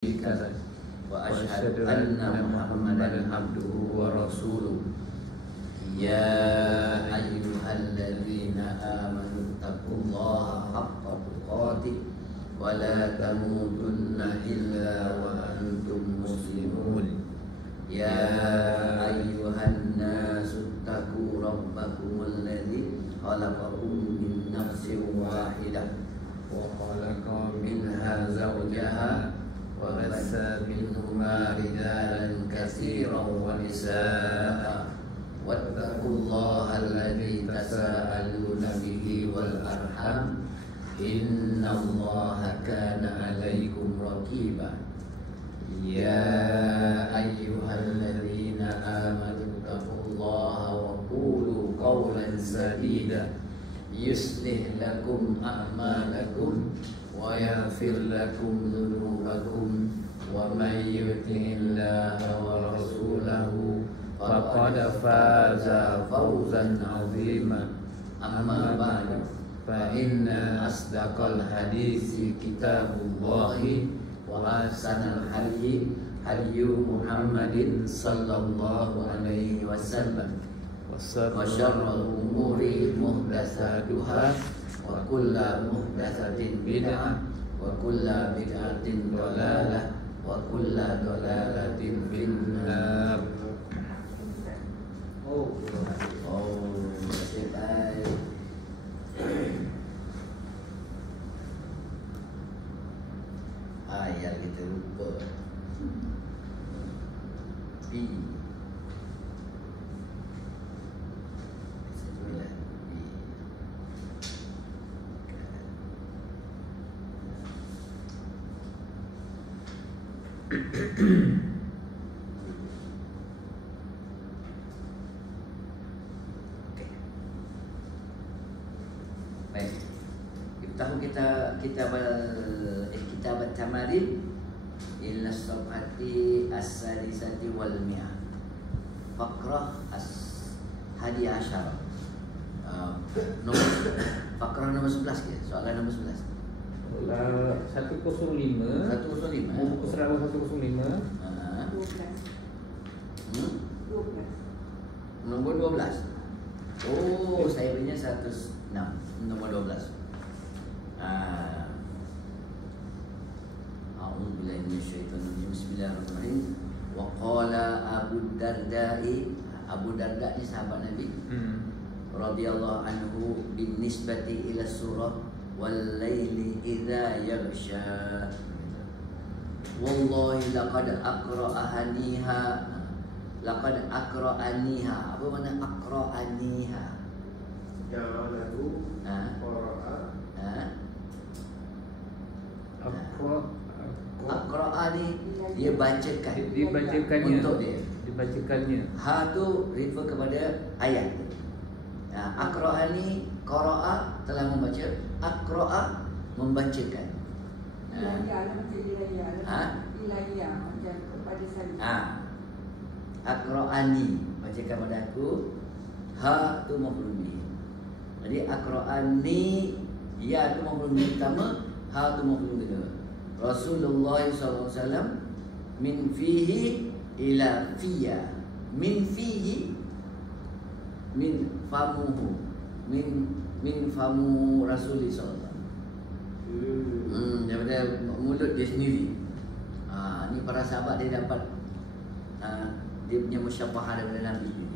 وأشهد أن محمدا عبده ورسوله يا أيها الذين آمنوا اتقوا الله حق تقاته ولا تموتن إلا وأنتم مسلمون يا أيها الناس اتقوا ربكم الذي خلقكم من نفس واحدة وخلق منها زوجها وبث منهما رجالا كثيرا ونساء واتقوا الله الذي تساءلون به والأرحام إن الله كان عليكم رقيبا يا أيها الذين آمنوا اتقوا الله وقولوا قولا سديدا يصلح لكم أعمالكم ويغفر لكم ذنوبكم ومن يطع الله ورسوله فقد فاز فوزا عظيما أما بعد فإن أصدق الحديث كتاب الله وأحسن الهدي هدي محمد صلى الله عليه وسلم وشر الأمور محدثاتها وكل محدثة بدعة وكل بدعة ضلالة وكل ضلالة في النار. Nasib baik. Ayat kita lupa. Baik. Tahu kita tamarin ila sab'ati as-sadisati wal mi'ah. Faqrah hadi asyara. Faqrah nombor 11 ke? Soalan nombor 11. 105 Buku Sarawak 105 Nombor 12. Oh, saya punya 106. Nombor 12. A'udzubillahi minasyaitonir rajim. Bismillahirrahmanirrahim. Wa qala Abu Darda ni sahabat Nabi radhiyallahu anhu bin nisbati ila surah wal laili idza yaghsha wallahi laqad aqra'aniha apa makna aqra'aniha? Ja'alahu Aqra'a ni dia bacakan, dibacakannya untuk dia. Dibacakannya. Ha tu refer kepada ayat. Aqra'a ni qara'a telah membaca, aqra'a membacakan. Aqra'ani bacakan pada aku. Ha tu maf'ul bih. Jadi aqra'ani ya tu maf'ul bih pertama, ha tu maf'ul bih kedua. Rasulullah SAW min fihi ila fiya. Min fihi min famuhu min famu Rasulullah SAW. Daripada mulut dia sendiri. Ni para sahabat dia dapat dia punya musyabahah daripada Nabi ni.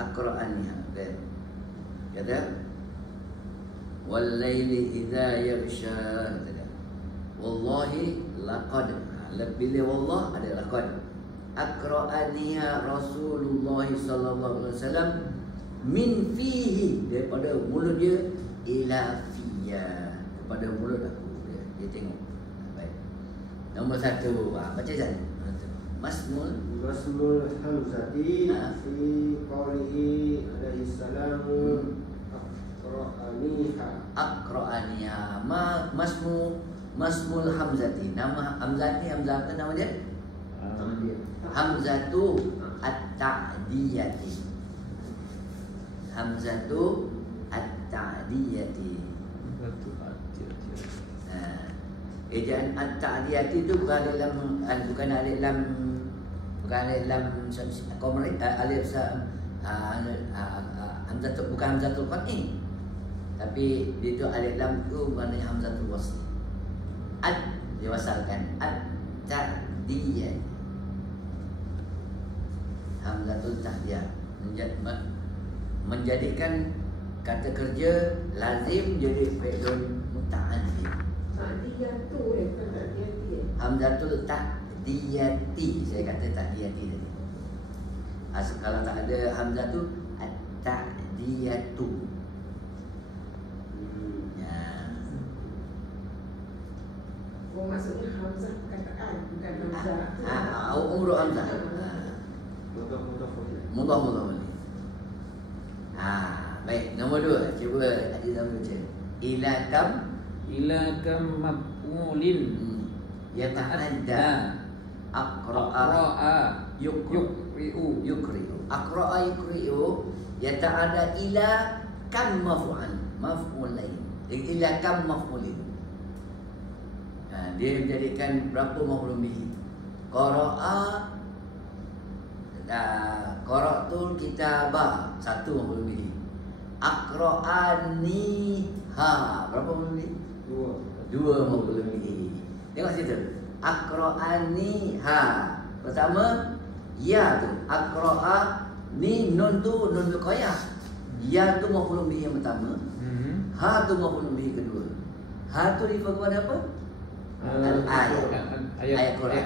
Aqra'aniha. Kata wal laili idza yaghsha. Wallahi laqad, bila wallah ada laqad aqra'aniha Rasulullah sallallahu alaihi wasallam min fihi, daripada mulut dia ila fiya, kepada mulut aku. Dia tengok. Baik. Nombor 1, baca Zan. Masmul hamzati fi qawlihi alaihi salamu aqra'aniha. Masmul hamzati. Nama hamzah ni, hamzah apa nama dia? Hamzatu at-ta'diyati. Hamzatu at-ta'diyati. Ejaan at-ta'diyati itu bukan alif lam komri alif hamzatul bukan hamzatul qat'i. Tapi dia itu alif lam tu maknanya hamzatul wasl. At diwasalkan at-ta'diyah. Hamzatul ta'diyah menjadikan kata kerja lazim jadi fi'lun muta'addi. Hamzatul ta'diyati. Saya kata ta'diyati tadi. Kalau tak ada hamzah tu at-ta'diyatu. Ya. Oh, maksudnya hamzah perkataan bukan hamzah. Umur hamzah. Mudah. Baik, nombor 2. Cuba Azizah baca. Ila kam maf'ulin Yata'adda Aqra'a Yukri'u. Aqra'a yukri'u yata'adda ila kam maf'ulain. Ila kam maf'ulin. Dia menjadikan berapa maf'ulun bihi. Qara'tul kitaba, satu maf'ulun bihi. Aqra'ani berapa maf'ulun bihi? Dua maf'ulun bihi. Tengok situ. Aqra'ani pertama ya tu. Aqra'ani nun tu nun wiqayah. Ya tu maf'ulun bihi yang pertama. Tu maf'ulun bihi kedua. Tu refer kepada apa? Ayat Quran.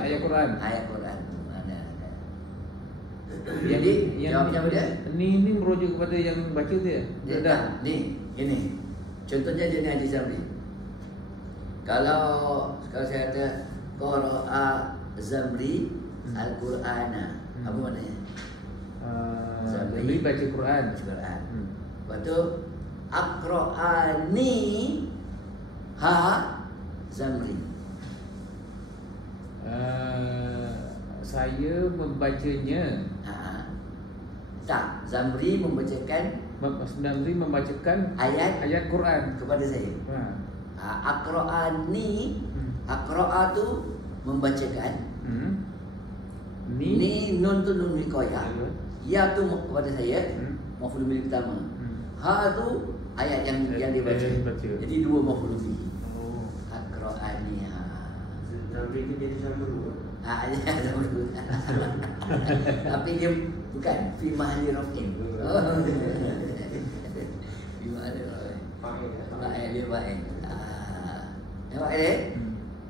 Jadi jawab macam dia? Ni merujuk kepada yang baca tu ya? Dah. Ni, gini. Contohnya dia ni Haji Zamri. Kalau saya kata qara'a Zamri al-Qur'ana, apa maknanya? Zamri baca Quran. Lepas tu aqra'ani Zamri. Saya membacanya. Tak, Zamri membacakan ayat Quran kepada saya. Aqra'ani, aqra'a tu membacakan. Ni nun tu nun wiqayah. Ya tu kepada saya, maf'ul bihi pertama. Tu ayat yang dibaca. Jadi dua maf'ul bihi. Aqra'ani Zamri itu jadi Zamru. Tapi dia bukan fi mahali rafin. Fi mahali rafin. Dia baik. Nampak dia?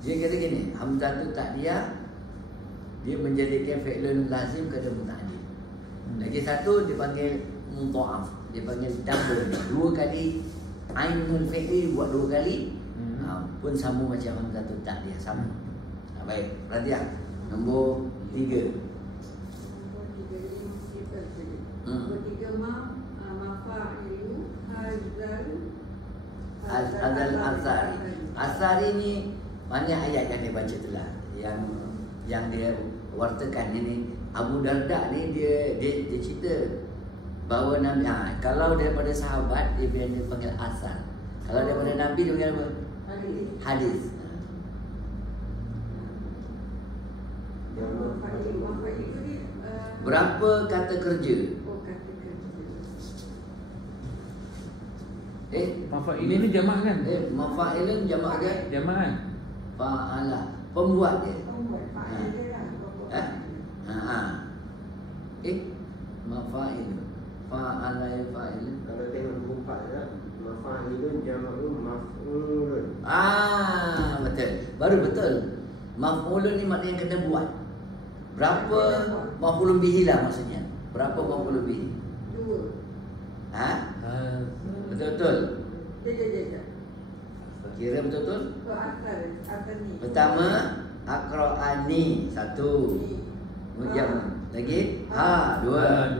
Dia kata gini, hamzah tu ta'diyah dia menjadikan fi'lun lazim kepada muta'addi. Lagi satu dipanggil mudha'af, dia panggil double. Dua kali ainul fi'li buat dua kali. Pun sama macam hamzah tu ta'diyah, sama. Baik, perhatian. Nombor 3. Nombor 3 mafa'ilu Azal Asari ni banyak ayat yang dia baca tu lah, yang dia wartakan ini. Abu Darda ni dia cerita bahawa Nabi, kalau daripada sahabat dia panggil asar, kalau daripada Nabi dia panggil apa? Hadis. Berapa kata kerja? Mafa'ilin ni jamak kan? Mafa'ilin jamak kan? Jamak kan? Fa'ala, pembuat dia. Mafa'il. Fa'ala ya fa'il. Kalau tengok buku 4 ya, mafa'ilun jamakun maf'ulun. Betul. Baru betul. Maf'ulun ni maknanya yang kena buat. Berapa maf'ulun bihi lah maksudnya? Berapa maf'ulun bihi? 2. Betul-betul. Kira betul-betul? Pertama, aqra'ani, satu. Kemudian lagi dua.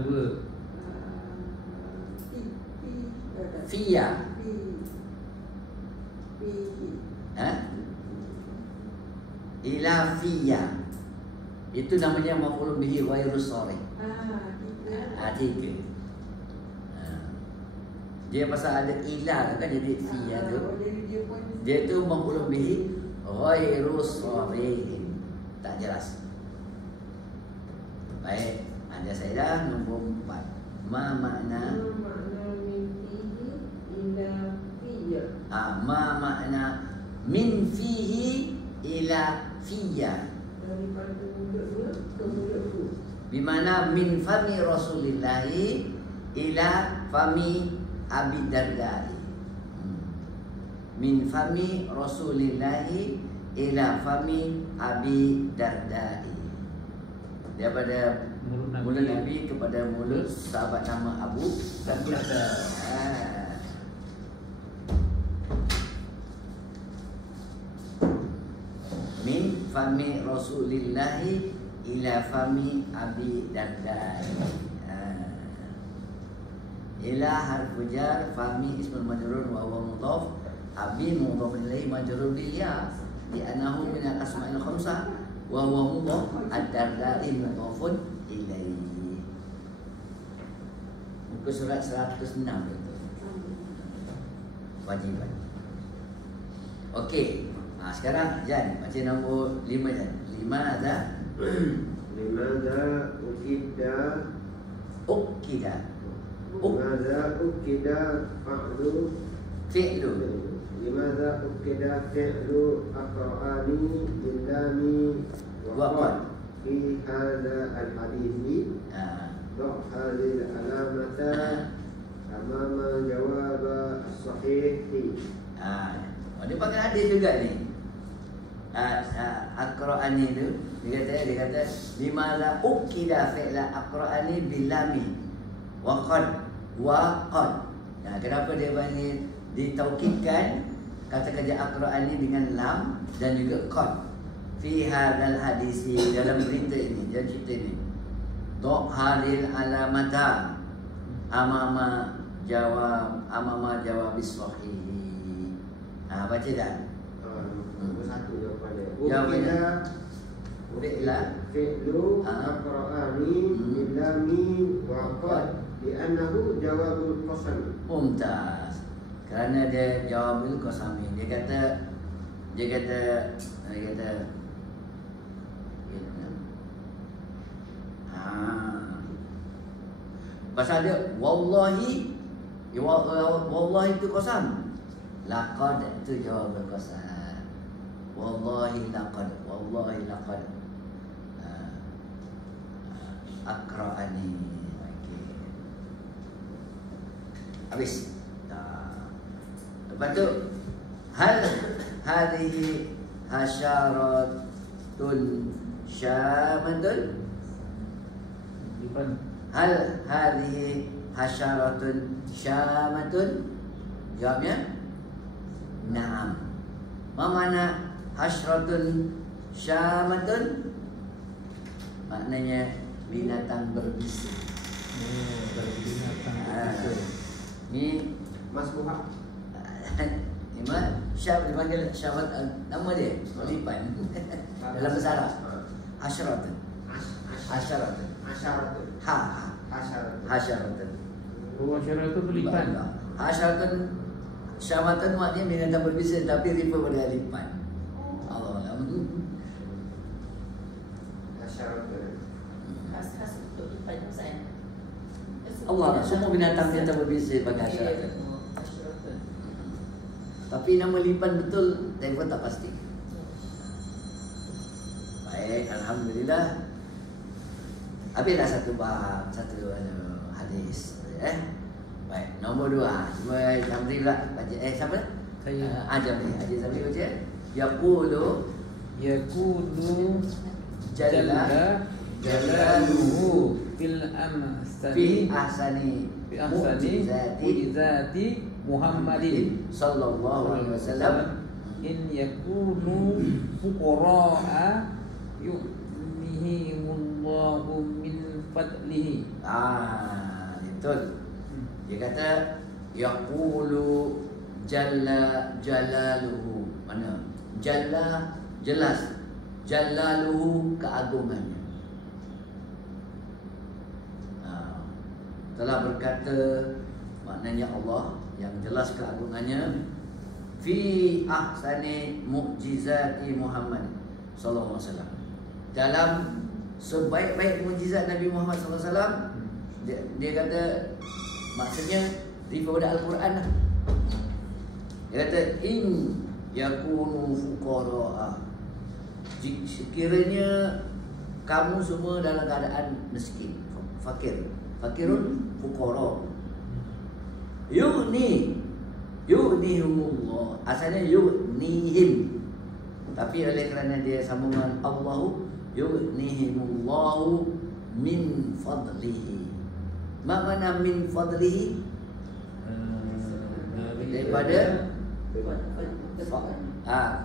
Fiya. Ila fiya. Itu namanya maf'ulun bihi ghairus sharih. Tiga. Dia pasal ada ila kan, jadi fiya tu. Dia tu maf'ulun bihi ghairu sharihin. Tak jelas. Baik, ada saya dah nombor 4. Ma makna min fihi ila fiyya. ma makna min fihi ila fiyya. Daripada mulutnya ke mulutku. Bimana min fami Rasulillahi ila fami Abi Dardai. Min fami Rasulillahi ila fami Abi Dardai. Daripada mulut Nabi kepada mulut sahabat nama Abu Darda. Min fami Rasulillahi ila fami Abi Darda. Ila harfu jar, fami ismul majrur wa huwa mudhaf, abi mudhaf ilaihi majrur bil ya li'annahu min al-asma'il khamsah wa huwa mudhaf, ad-Darda'i mudhafun ilaihi. Muka surat 106 itu. Wajiban. Okey. Sekarang Jan baca nombor 5 Jan. 5 ada Limadha ukida Limadha ukida fa'lu fi'lu. Limadha ukida fi'lu aqra'ani billami wa qad fi hadha al-hadithi ضع هذه العلامة أمام جواب الصحيح. Dia panggil hadis juga ni. Aqra'ani tu dia kata bimala ukida fi'la aqra'ani bilami wa qad. Kenapa dia panggil ditaukidkan kata kerja aqra'ani dengan lam dan juga qad fi hadzal hadisi, dalam berita ini, dalam cerita ini. Do hadil alamata amama jawab sahih. Baca dah. Nombor 1 jawapannya. Jawapannya Ukida fi'lu aqra'ani billami wa qad li'annahu jawabul qasam. Mumtaz. Kerana dia jawabul qasami. Dia kata pasal dia wallahi itu qasam. Laqad itu jawab qasam. Wallahi laqad aqra'ani. Okey. Habis. Lepas tu hal hadhihi hasyaratun syamatun. Hal hadhihi hasyaratun syamatun. Jawabnya na'am. Ma makna hasyaratun syamatun? Maknanya binatang berbisa. Ni Masbuhah. Imam Syab dipanggil Syabat, nama dia Lipan dalam bahasa Arab. Hasyaratun. Hasyaratun. Hasyaratun. Hasyaratun tu lipan. Hasyaratun Syabatan maknanya binatang berbisa tapi refer pada lipan. Allah Allah semua binatang berbisa pakai hasyaratun. Tapi nama lipan betul saya pun tak pasti. Baik, alhamdulillah. Habislah satu bab, satu hadis. Baik, nombor 2. Cuba Jamri pula baca. Siapa? Saya. Jamri. Haji Jamri baca. Yaqulu jalaluhu fil ahsani mu'jizati Muhammadin sallallahu alaihi wasallam in yakunu fuqara'a yu'nihimullahu min fadlihi. Betul. Dia kata yaqulu jalla jalaluhu. Mana? Jalla jelas, jalaluhu keagungannya. Telah berkata, maknanya Allah yang jelas keagungannya, fi ahsani mu'jizati Muhammad sallallahu alaihi wasallam. Dalam sebaik-baik mukjizat Nabi Muhammad sallallahu alaihi wasallam, dia kata maksudnya daripada Al-Quran lah. Dia kata in yakunu fuqara, sekiranya kamu semua dalam keadaan miskin, fakirun fuqara, yu'nihumullah, asalnya yu'nihim, tapi oleh kerana dia sambungan Allahu, yu'nihimullahu min fadlihi. Makna min fadlihi? Daripada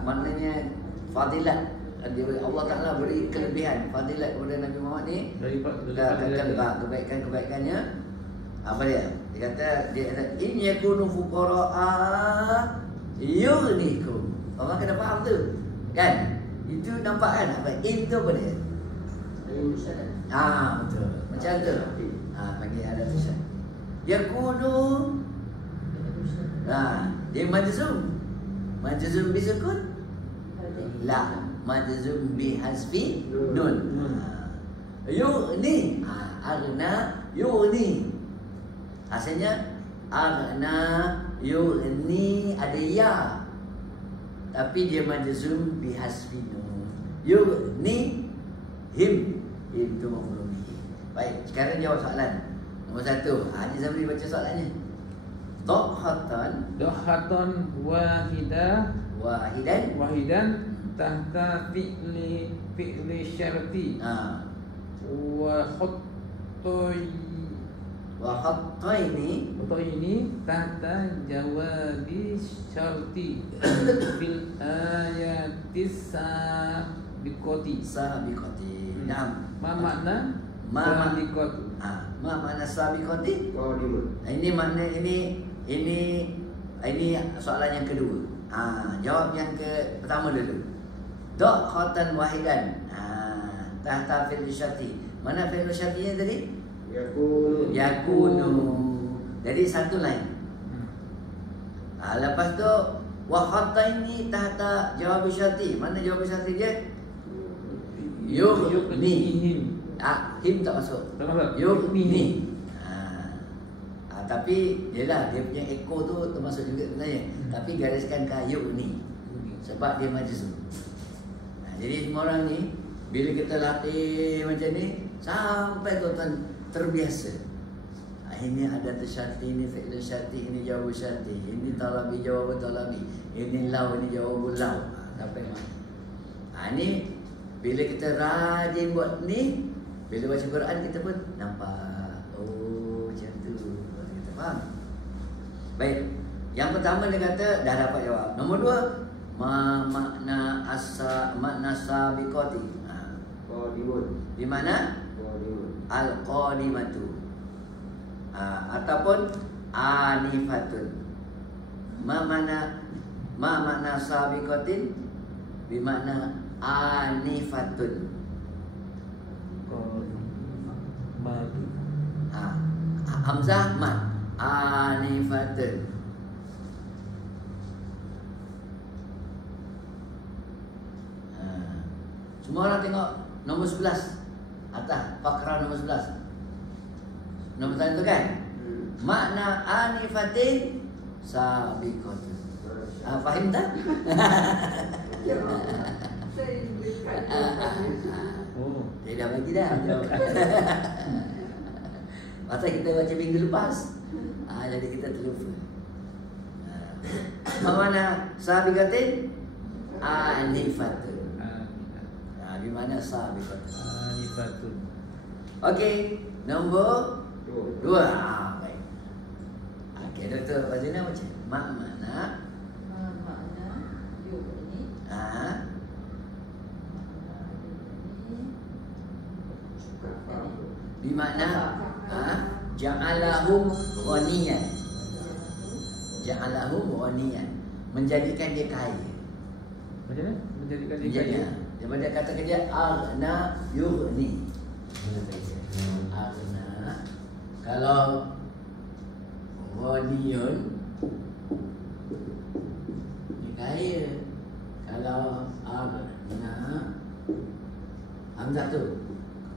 maknanya fadilat. Allah Ta'ala beri kelebihan fadilat kepada Nabi Muhammad ni daripada kebaikan-kebaikannya. Apa dia? Dia kata in yakunu fuqara'a yughnikum. Orang kena faham tu. Kan? Itu nampak kan apa? In tu apa dia? Betul. Macam tu. Panggil ada tulisan. Yakunu dia majzum bisukun? La, majzum bihasfi nun. Yughni, aghna yughni. Asalnya aghna yughni ada ya, tapi dia majzum bihasfi nun. Yughni him, itu maf'ul bihi. Baik, sekarang jawab soalan nombor 1. Haji Zamri baca soalannya. Dokhatan wahidan tahta fi'li syarti wa khattaini tahta jawabi syarti fil ayatis sabiqati. Naam. Ma makna sabiqatu? Ma makna sabiqati? Ini makna ini soalan yang kedua. Jawab yang pertama dulu. Dokhatan wahidan. Tahta fi'l syarti. Mana fi'l syartinya tadi? Yakunu. Jadi satu lain. Lepas tu wa khattaini tahta jawab syarti. Mana jawab syarti dia? Yughni. Him tak masuk. Yughni. Tapi yelah, dia punya ekor tu termasuk juga sebenarnya. Tapi gariskan ke yughni, sebab dia majzum. Jadi semua orang ni bila kita latih macam ni sampai tuan-tuan terbiasa. Ini ada syarti, ini fi'il syarti, ini jawab syarti, ini talabi jawab talabi, ini lau, ini jawab lau. Sampai mana? Ini bila kita rajin buat ni, bila baca Quran kita pun nampak. Macam tu. Kita faham? Baik. Yang pertama dia kata dah dapat jawab. Nombor 2, makna sabiqati. Di mana? Al-qadimatu. Ataupun anifatun. Ma makna sabiqatin? Bermakna anifatun. Hamzah mat. Anifatun. Semua orang tengok nombor 11 atas fakrah nombor 11. Nombor tadi tu kan? Makna anifatin sabiqatun. Faham tak? Dia dah bagi dah. Pasal kita baca minggu lepas, jadi kita terlupa. Mana sabiqatin? Anifatun. Di mana sabiqatun? Anifatun. Okey, nombor 2. Baik. Okey, Dr. Fazina baca. Makna yughni. Di mana ja'alahum ghaniyan. Ja'alahum ghaniyan, menjadikan dia kaya. Macam mana? Menjadikan dia kaya. Daripada kata kerja aghna yughni. Aghna. Kalau ghaniyun Hamzah tu.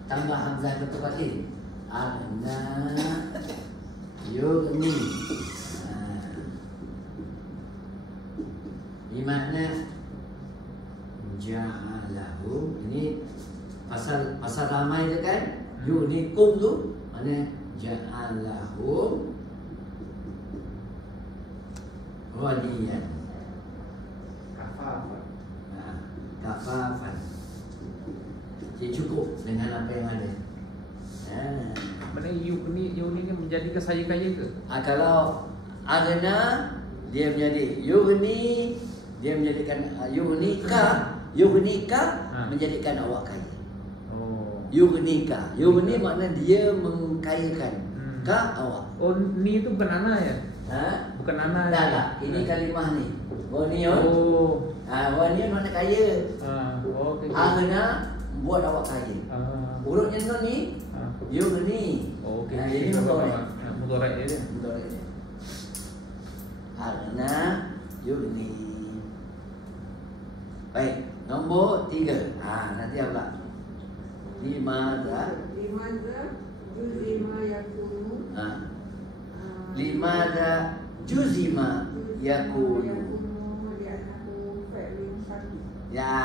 Tambah Hamzah satu kali. Aghna yughni. Ini makna ja'alahu. Ini pasal ramai tu kan. Yughnikum tu mana ja'alahu ghaniyan. Kafafan. Jadi cukup dengan apa yang ada. Mana yugni ni menjadikan saya kaya ke? Kalau aghna dia menjadi yughni, dia menjadikan yughnika menjadikan awak kaya. Oh. Yughnika. Yughni makna dia mengkayakan. Ka awak. Oh, ni tu bukan ana ya? Bukan ana. Tak. Ini kalimah ni. Ghaniun. Oh. Ghaniun makna kaya. Okay. Aghna buat awak kaya. Hurufnya tu ni yughni. Oh, okey. Ini mudhari'. Mudhari' dia. Mudhari'. Aghna yughni. Baik, nombor 3. Nanti apa? Limadha juzima yakunu. Limadha juzima yakunu. Ya.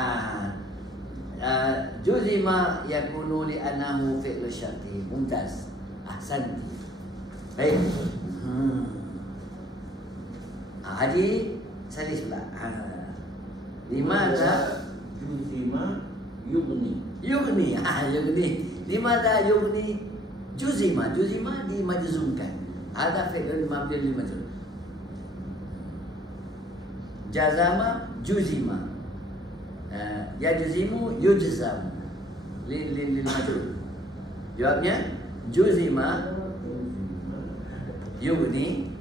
Juzima yakunu li'annahu fi'lu syarti. Mumtaz. Ahsanti. Baik. Haji Salis pula. Limadha juzima yughni. Yughni. Yughni. Limadha yughni juzima. Juzima dimajzumkan. Ada fi'lun mabniun lil majzum. Jazama juzima. Ya juzimu yujzam lil majzum. Jawabnya juzima yughni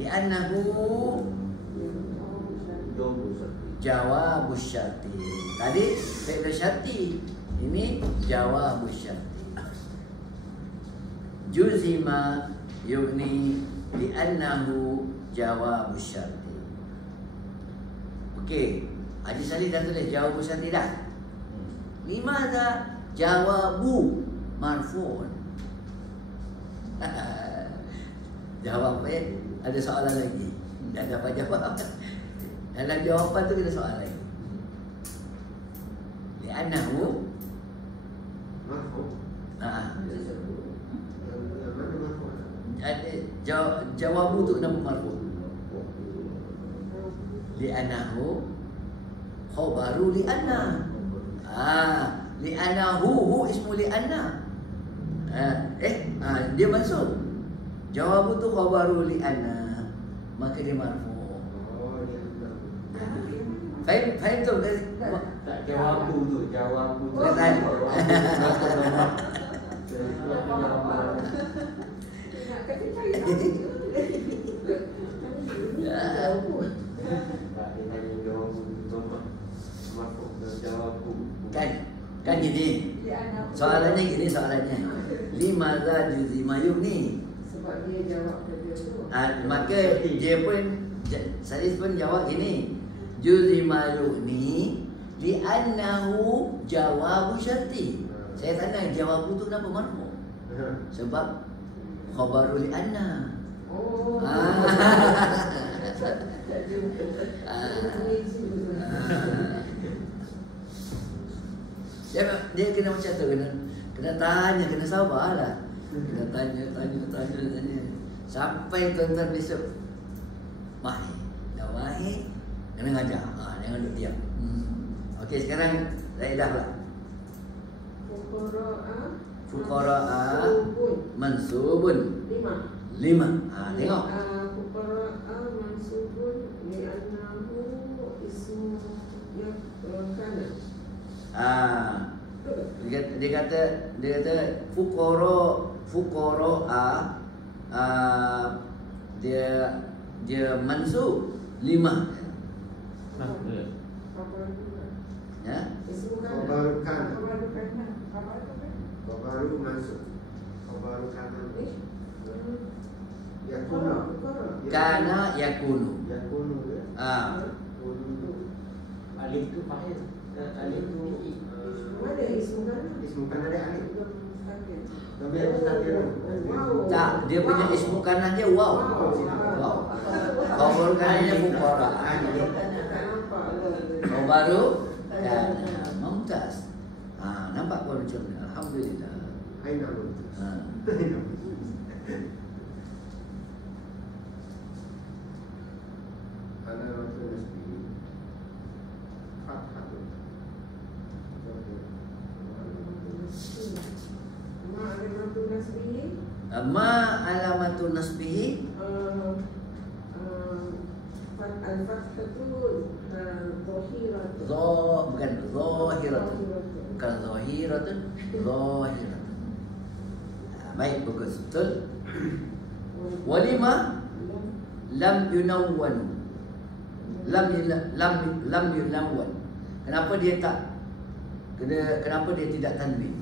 li'annahu jawabus syarti. Tadi fi'il syarti, ini jawabus syarti. Juzima yughni li'annahu jawabus syarti. Okey, Haji Salih dah tulis jawabus syarti dah. Limadha jawabu marfu'un. Jawab ada soalan lagi. Dah dapat jawab. Dalam jawapan tu ada soalan lagi. Li'annahu Marfu. Jawabu tu nama marfu. Li'annahu khabaru li'anna. Li'annahu hu ismu li'anna. Dia mansub. Jawabu tu khabaru li'anna, maka dia marfu. Faham tu? Tak jawabu tu, jawabu tu. Betul. Kan gini. Soalannya gini soalannya. Limadha juzima yughni? Sebab dia jawab kerja tu. Maka dia pun Salis pun jawab gini. Juzima yughni li'annahu jawabu syarti. Saya tanya jawabu tu kenapa marfu? Sebab khabaru li'anna. Oh. Dia kena macam tu, kena tanya, kena sabarlah. Kena tanya. Sampai tuan-tuan besok mahir. Dah mahir, kena ngajar. Jangan duduk diam. Okey, sekarang saya dah lah. Fuqara'a mansubun. 5. Tengok. Fuqara'a mansubun li'annahu ismu yakana. Dia kata fuqara'a dia mansub 5. Ya. Khabaru kana. Khabaru masuk. Khabaru kana. Yakunu. Kana yakunu. Yakunu ya. Ah. Yakunu tu alif tu fa'il. Alif tu Mana ismu ismu kana dia alif. Mustaqil. Tapi yang mustaqil. Wow. Tak, dia punya ismu kanan dia wow. Wow. Khabar kanannya fuqara. Tak nampak lah. Kau baru dan mumtaz. Nampak pun macam ni. Alhamdulillah. Aina pun. Ha. Ana rasul nasbi. Fathatun. Ma'rifatul nasbihi. Ma alamatun nasbihi Al-fathatu zahiratun. bukan zahiratun. Bukan zahiratun, zahiratun. Baik, bagus. Betul. Walima lam yunawwan. Lam yunawwan. Kenapa dia tak? Kenapa dia tidak tanwin?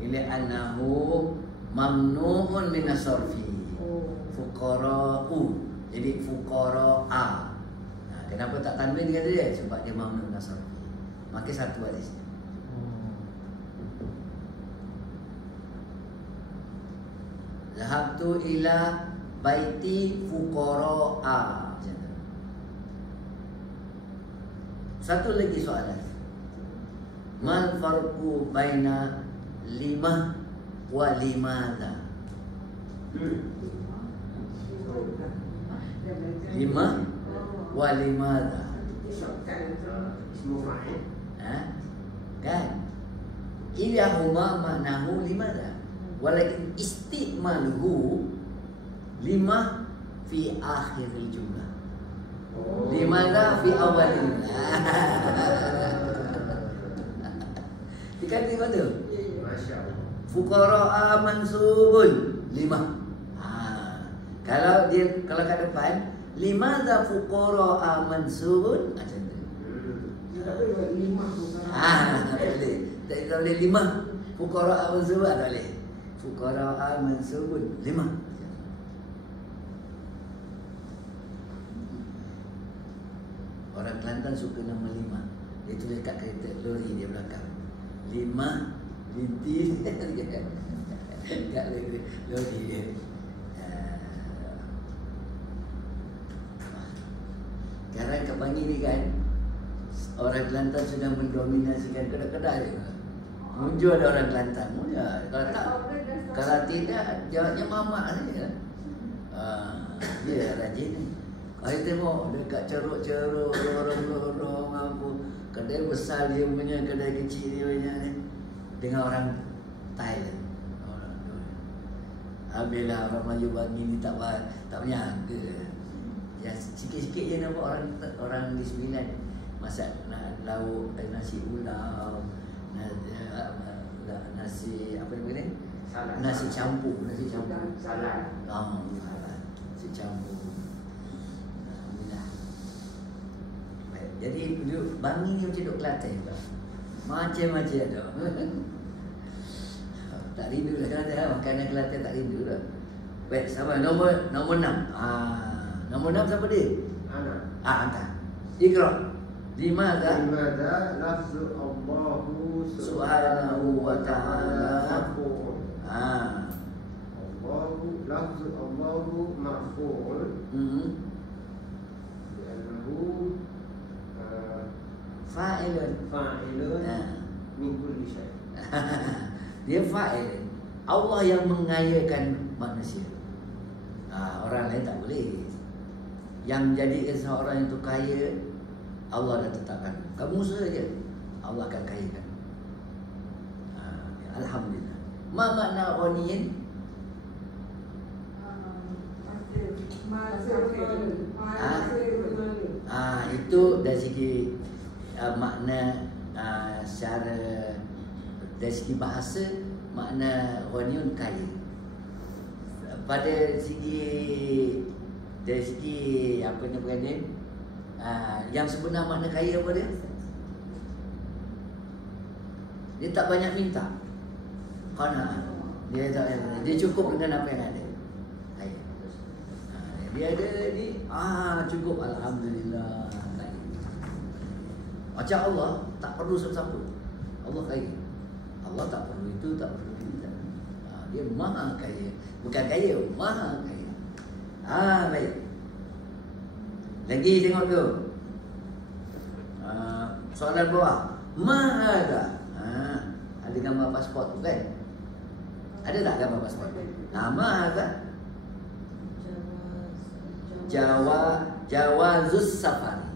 Ila annahu mamnu'un min as-sarfi. Fuqara'u. Jadi fuqara'a. Kenapa tak tanwin dia kata dia? Sebab dia mamnu' min as-sarfi. Maka satu ada sini. Zahabtu ila baiti fuqara'a. Satu lagi soalan. Mal farqu baina lima wa limadha? Lima wa limadha? Ismu fa'il. Kan? Ilahuma maknahu limadha? Walakin istimaluhu lima fi akhiril jumlah. Limadha fi awalil. Dikata mana? Masya-Allah. Fuqara'a mansubun lima. Kalau kat depan limadha fuqara'a mansubun macam tu. Tak boleh lima bukan. Tak boleh. Tak boleh lima. Fuqara'a mansubun tak boleh. Fuqara'a mansubun lima. Orang Kelantan suka nama lima. Dia tulis kat kereta lori dia belakang. Lima lintis kat lori dia. Sekarang kat Bangi ni kan, orang Kelantan sudah mendominasikan kedai-kedai dia. Muncul ada orang Kelantan. Kalau tidak, jawabnya mamak saja. Dia rajin ni. Saya tengok dekat ceruk-ceruk, lorong-lorong apa, kedai besar dia punya, kedai kecil dia punya ni, dengan orang Thailand. Alhamdulillah orang Melayu Bangi ni tak menyangka. Ya sikit-sikit je nampak orang di Sembilan masak lauk, nasi ulam, nasi apa ni? Nasi campur, Salad. salad. Nasi campur. Alhamdulillah. Baik. Jadi duduk Bangi ni macam duduk Kelantan juga. Macam-macam ada. Tak rindu lah Kelantan, makanan Kelantan tak rindu lah. Baik, sabar. Nombor 6. Nombor 6 siapa dia? Ana. Anta. Iqra. Limadha? Limadha lafzu Allahu Subhanahu wa ta'ala. marfu'un. Lafzu Allahu marfu'un. Li'annahu Fa'ilun. fa'ilun min kulli syai'. Dia fa'il. Allah yang mengayakan manusia. Orang lain tak boleh. Yang menjadikan seorang itu kaya, Allah dah tetapkan. Kamu saja Allah akan kayakan. Alhamdulillah. Ma makna ghaniyin? Itu dari segi makna secara dari segi bahasa, makna ghaniyun kaya. Pada segi dari segi apa ni berkata yang sebenar makna kaya apa dia? Dia tak banyak minta. Qanaah. Dia cukup dengan apa yang ada. Kaya. Dia ada ni cukup, alhamdulillah. Macam Allah tak perlu siapa-siapa. Allah kaya. Allah tak perlu itu, tak perlu ini. Dia maha kaya. Bukan kaya, maha kaya. Baik. Lagi tengok tu. Soalan bawah. Mahada. Ada gambar pasport tu kan? Ada tak gambar pasport? Mahada. Jawazus safari.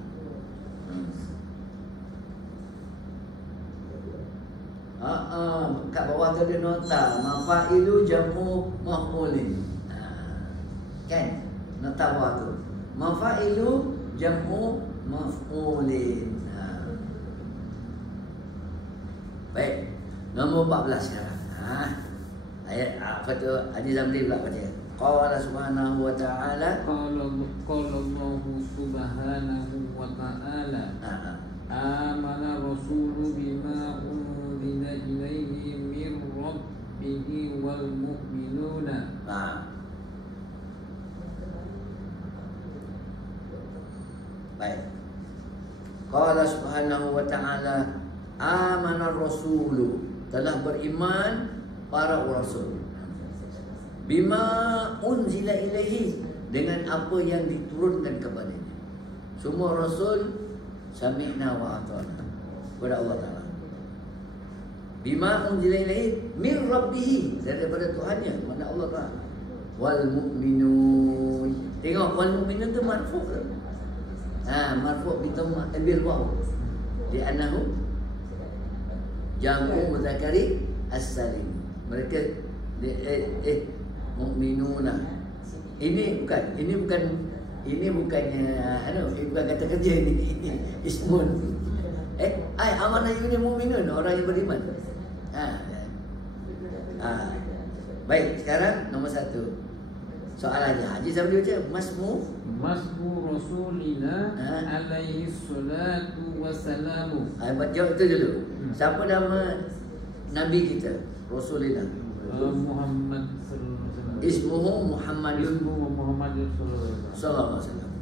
Kat bawah tu ada nota. Mafailu jamu maf'ulin. Kan? Nota bawah tu. Mafailu jamu maf'ulin. Baik. Nombor 14 sekarang. Ayat apa tu? Haji Zamri pula baca. Qala subhanahu wa ta'ala. Qala Allahu subhanahu wa ta'ala. Amana rasulu bima unzila ilaihi min rabbihi wal mu'minuna. Baik. Qala subhanahu wa ta'ala. Amana rasulu, telah beriman para rasul. Bima unzila ilaihi, dengan apa yang diturunkan kepadanya. Semua rasul sami'na wa ata'na kepada Allah Ta'ala. Bima unzila ilaihi min rabbih, daripada Tuhannya, mana Allah Ta'ala. Wal mu'minun. Tengok wal mu'minun tu marfu' ke? Marfu' bil waw. Li'annahu jamu mudzakari as-salim. Mereka mukminuna. Ini bukannya bukan kata kerja ini. Ismun. Amanah ini mukminun, orang yang beriman. Baik, sekarang nombor 1. Soalannya Haji Sabri baca Masmu Rasulina alaihi salatu wassalamu. Jawab itu dulu. Siapa nama Nabi kita? Rasulina. Muhammad sallallahu alaihi wasallam. Ismuhu Muhammadun sallallahu alaihi wasallam.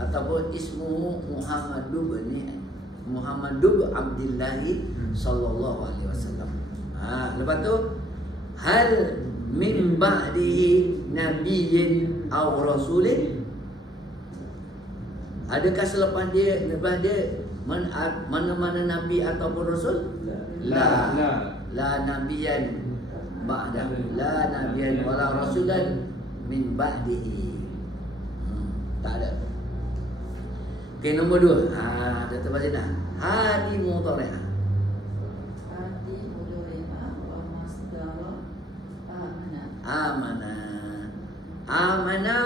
Ataupun ismuhu Muhammadu Abdillahi sallallahu alaihi wasallam. Lepas tu hal min ba'dihi nabiyyin aw rasulin. Adakah selepas dia mana-mana nabi ataupun rasul? La nabiyan ba'da. La nabiyan wala rasulan min ba'dihi. Tak ada. Okey, nombor 2. Datuk Bazina. Hadi mudhari'ah. Hadi mudhari'ah wa masdar Amana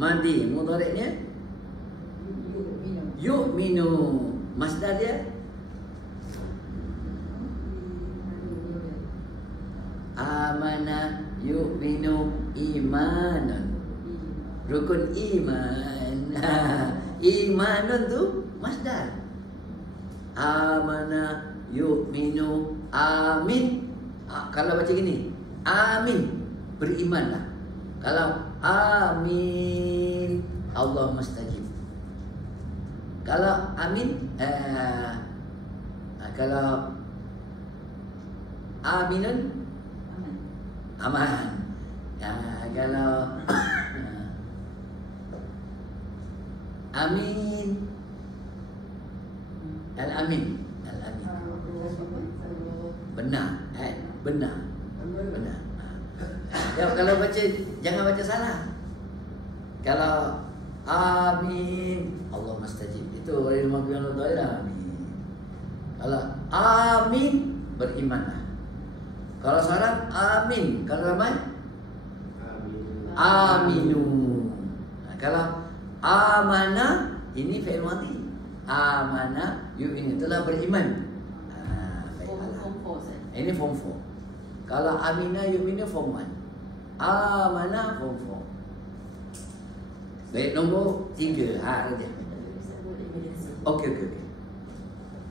madi, mudhari'nya yu'minu. Masdar dia amana yu'minu imanan. Rukun iman. Imanun tu masdar. Amana yu'minu amin. Kalau baca gini, amin, berimanlah. Kalau amin, Allah mustajib. Kalau amin, kalau aminun, aman. Kalau amin, al-amin, al-amin. Benar, benar. Ya, kalau baca jangan baca salah. Kalau amin, Allah mustajib. Itu ilmu yang Allah. Amin. Kalau amin, berimanlah. Kalau salah amin, kalau ramai aminu. Kalau amana, ini fi'il madhi. Amana yu'minu, telah beriman. Ini form 4. Kalau amina yu'minu form 1. Amana form 4. Baik, nombor 3. Raja. Okey.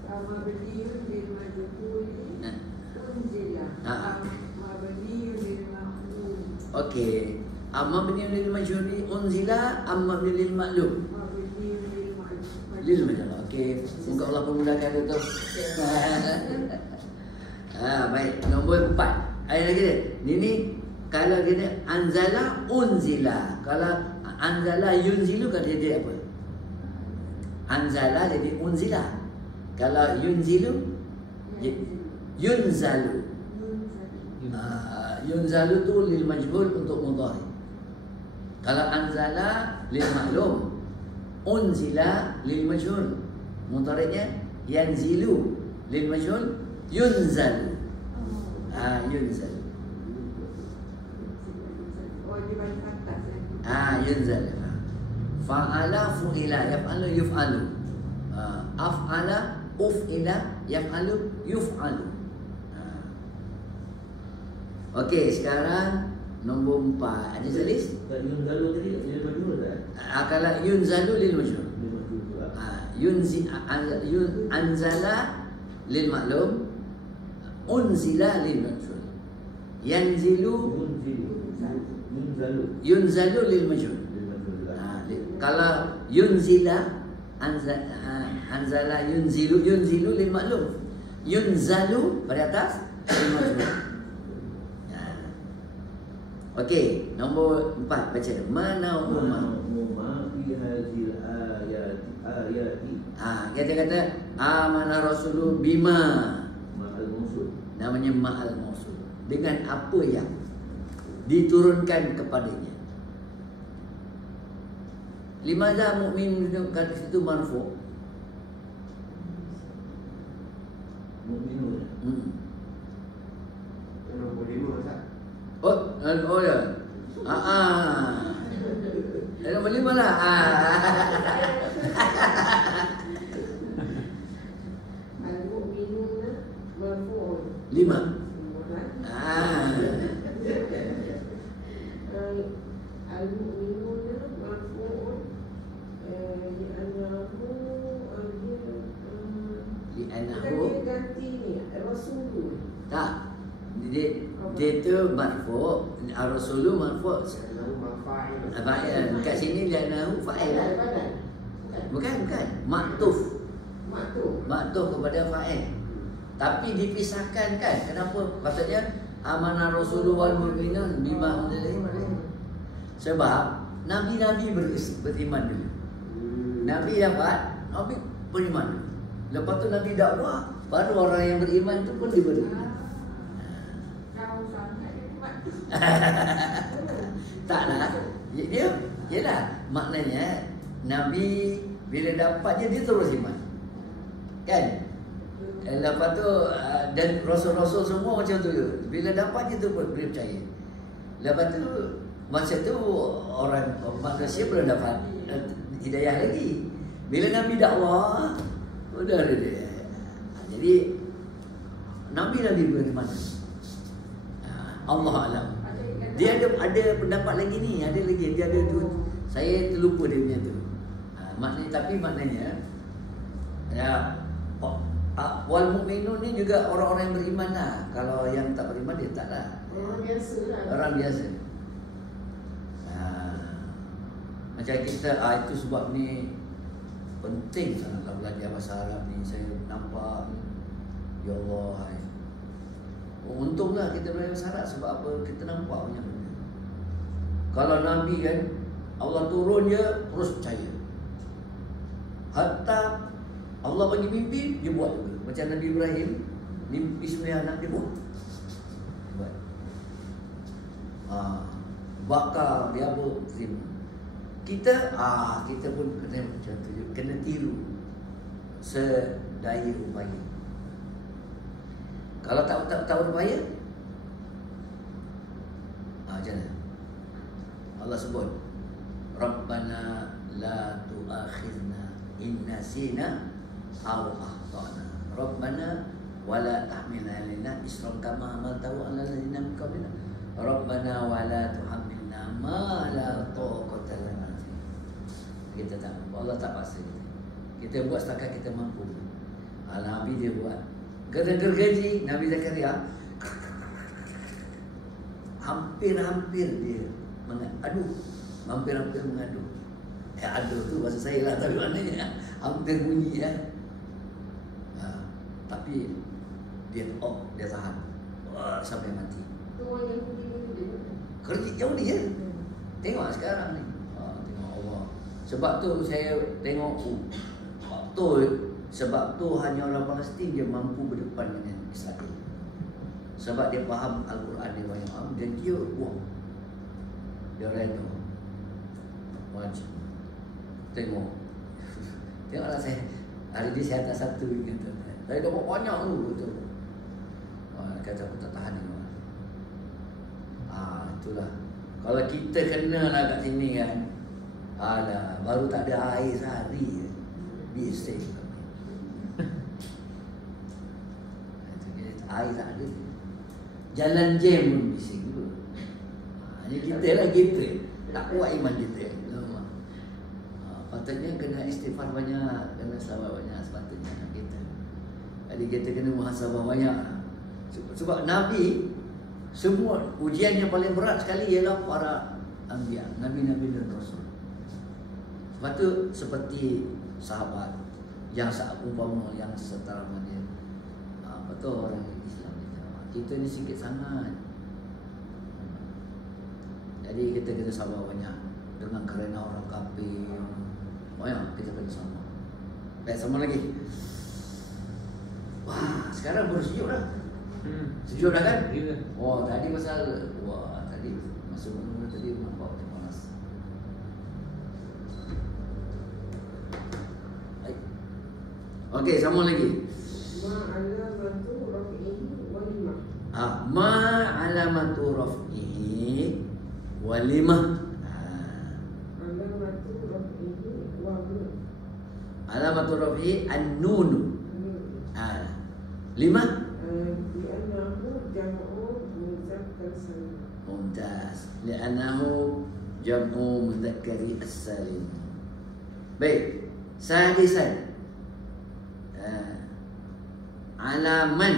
Mabniyun bil majhuli unzila. Mabniyun lil ma'lum. Okey. Mabniyun lil majhuli unzila, mabniyun lil ma'lum. Mabniyun Lil majhul. Okey, semoga Allah memudahkan itu. Baik, nombor 4. Ayat lagi dia. Ini kalau gini anzala unzila. Kalau anzala yunzilu kan dia apa? Anzala jadi unzila. Kalau yunzilu yunzalu. Yunzalu tu lil majhul untuk mudhari. Kalau anzala lil ma'lum, unzila lil majhul. Mudhari'nya yanzilu lil majhul, yunzalu. Yunzalu. Yunzal. Fa'ala fu'ila yaf'alu yuf'alu. Af'ala uf'ila yaf'alu yuf'alu. Okey, sekarang nombor 4. Ada tulis? Yunzalu tadi lil majhul dah. Kalau yunzalu lil majhul. Anzala lil ma'lum, unzila lil majhul. Yanzilu yunzalu lil majhul. Kalau yunzila anzala yunzilu lil ma'lum. Yunzalu pada atas lil majhul. Okey, nombor 4 baca. Mana fi hadhil ayati. Kita kata amana rasulu bima. Ma'al mausul. Namanya ma'al mausul. Dengan apa yang diturunkan kepadanya. Limadha mu'min kat situ marfu'? Mu'minun. Nombor 5 Ustaz. Oh ya. Nombor 5 lah. Al-mu'minuna marfu'un. 5. Al-mu'minuna marfu'un Li'annahu kita ganti ni Rasulullah. tak. Dia tu marfu', ar-rasulu marfu'. Fa'il. Kat sini li'annahu fa'il. Bukan. Maktuf kepada fa'il. Tapi dipisahkan kan? Kenapa? Maksudnya amanah Rasulullah wal mu'minun bima unzila. Sebab nabi-nabi beriman dulu. Nabi dapat, nabi beriman dulu. Lepas tu nabi dakwah, baru orang yang beriman tu pun diberi. Taklah. Dia yalah, maknanya nabi bila dapat dia terus iman. Kan? Lepas tu dan rasul-rasul semua macam tu. Bila dapat dia tu percaya. Lepas tu masa tu orang manusia belum dapat hidayah lagi. Bila Nabi dakwah, udah dia. Jadi Nabi beriman. Allah alam. Dia ada pendapat lagi ni, ada lagi. Dia ada tu. Saya terlupa dia punya tu. Maknanya ya, wal mu'minun ni juga orang-orang yang beriman lah. Kalau yang tak beriman dia tak lah. Orang biasa lah. Orang biasa. Macam kita itu sebab ni penting sangat kalau belajar bahasa Arab ni. Saya nampak, ya Allah, untunglah kita belajar bahasa Arab. Sebab apa? Kita nampak banyak benda. Kalau Nabi kan, Allah turun je terus percaya. Hatta Allah bagi mimpi, dia buat juga. Macam Nabi Ibrahim, mimpi 9 anak dia buat. Bakar dia apa? Kita pun kena macam tu juga. Kena tiru sedaya upaya. Kalau tak tahu upaya, macam mana? Allah sebut, Rabbana la tu'akhidna in nasina aw akhtana. Rabbana wala tahmil alaina isran kama hamaltahu ala alladziina min qablina. Rabbana wala tuhammilna ma la taqata lana. Kita tak, Allah tak paksa kita. Kita buat setakat kita mampu. Nabi dia buat. Gergaji Nabi Zakaria hampir dia mengadu. Hampir mengadu. Aduh tu bahasa saya lah, tapi maknanya hampir bunyi ya. Tapi dia tahan sampai mati. Tu orang yang pergi dia. Kerja jauh ni ya. Tengok sekarang ni. Tengok Allah. Sebab tu saya tengok sebab tu hanya orang Palestin dia mampu berdepan dengan Israel. Sebab dia faham Al-Quran dia banyak dan dia buang. Dia reda. Wajib. Tengoklah saya. Hari ni saya atas satu kata. Saya dapat banyak tu betul. Kata aku tak tahan ni. Itulah. Kalau kita kena lah kat sini kan, baru tak ada air sehari bising. Air tak ada. Jalan jam pun bising tu. Hanya kita lah kita. Tak kuat iman kita. Patutnya kena istighfar banyak, kena sabar banyak sepatutnya kita. Jadi kita kena muhasabah banyak. Sebab Nabi, semua ujian yang paling berat sekali ialah para anbiya, nabi-nabi dan rasul. Sebab tu seperti sahabat yang seumpama yang setara dia. Betul orang Islam kita ni sikit sangat. Jadi kita kena sabar banyak dengan kerana orang kafir. Banyak kita kena sabar. Baik, sama lagi. Wah, sekarang baru sejuk dah. Sejuk dah kan? Gila. Oh, tadi tadi masuk mana tadi nampak macam panas. Baik. Okey, sama lagi. Ma'alamatu rafi'i walimah. Ma'alamatu rafi'i walimah. Alamatu rafi'i walimah. Alamatu rafi'i an-nun. Lima. Li'annahu jam'u muzakkar salim. Mumtaz. Li'annahu jam'u mudzakkari as-salim. Baik. Sadisan. Alaman.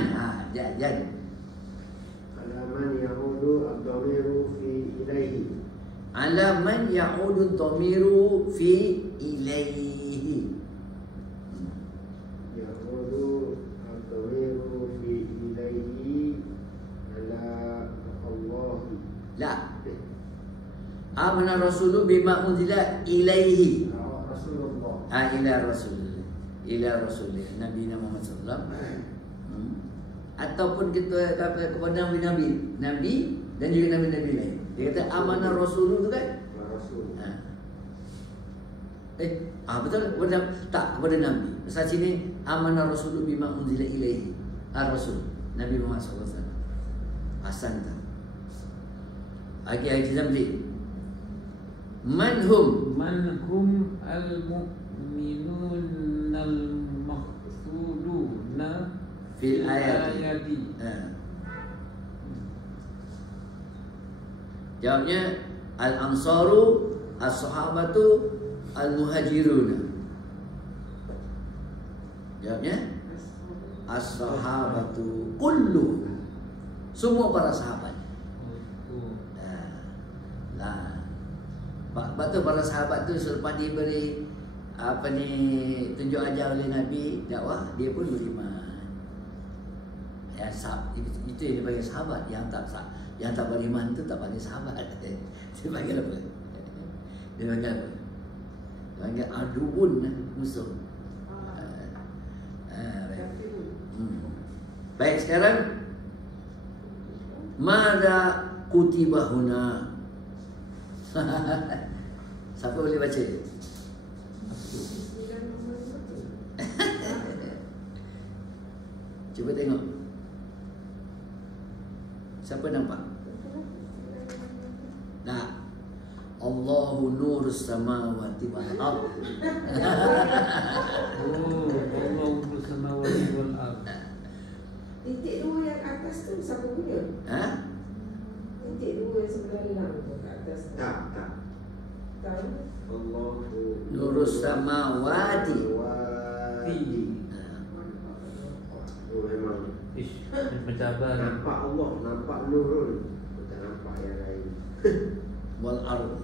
Jadi. Alaman yahudu ad-dhamiru fi ilaihi. Alaman ya'udu ad-dhamiru fi ilaihi. Yahudu ad-dhamiru fi ilaihi ala Allah. La. Amana rasulu bima unzila ilaihi. Rasulullah. Ila rasul. Ila rasul Nabi Muhammad sallallahu alaihi wasallam. Ataupun kita kepada nabi dan juga nabi-nabi lain. Dia kata amanah rasul tu kan? Rasul. Betul kepada nabi. Pasal sini amanah rasul bima unzila ilaihi. Ar-rasul Nabi Muhammad sallallahu alaihi wasallam. Hasan tak? Ayat Zamli. Man hum al-mu'minun al-maqsuduna fil ayati. Jawabnya al-ansaru as-sahabatu al-muhajirun. Jawabnya as-sahabatu kullu. Semua para sahabat. Sebab tu para sahabat tu selepas diberi tunjuk ajar oleh Nabi dakwah, dia pun beriman. Itu yang dipanggil sahabat. Yang tak beriman tu tak panggil sahabat. Dia panggil apa? Dia panggil apa? Dia panggil aduun, musuh. Baik, sekarang Mada kutibahuna. Siapa boleh baca? Cuba tengok. Siapa nampak? Nah, Allahu nurus samawati wal ardh. Allahu nurus samawati wal ardh. Titik dua yang atas tu siapa punya? Titik dua yang sebelah dalam tu kat atas tu. Tak. Tahu? Allahu Nurus samawati. Oh, memang Mencabar. nampak Allah, nampak nurun. Tak nampak yang lain. Wal ardh.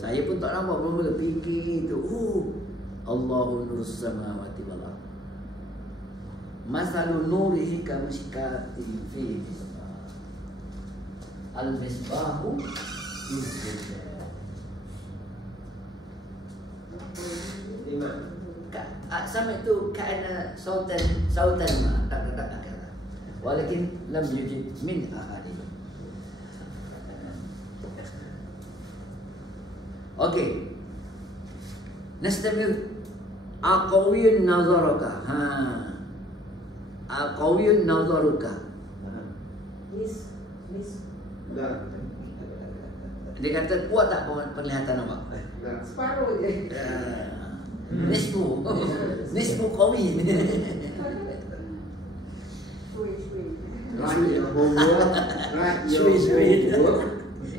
Saya pun tak nampak, mula-mula fikir itu. Allahu nurus samawati wal ardh. Masalun nurihi kamishkatin fi misbah. Al-misbahu izzudah. Sama itu ka'ana sautan ma tak akala. Walakin lam yujid min ahadin. Okey. Nastamir aqawiyun nazaraka. Aqawiyun nazaruka. Miss. Dah. Dia kata kuat tak penglihatan awak? Dah. Separuh je. Nisbu qawi. Shui. Write your homework. Write your Sweet. homework.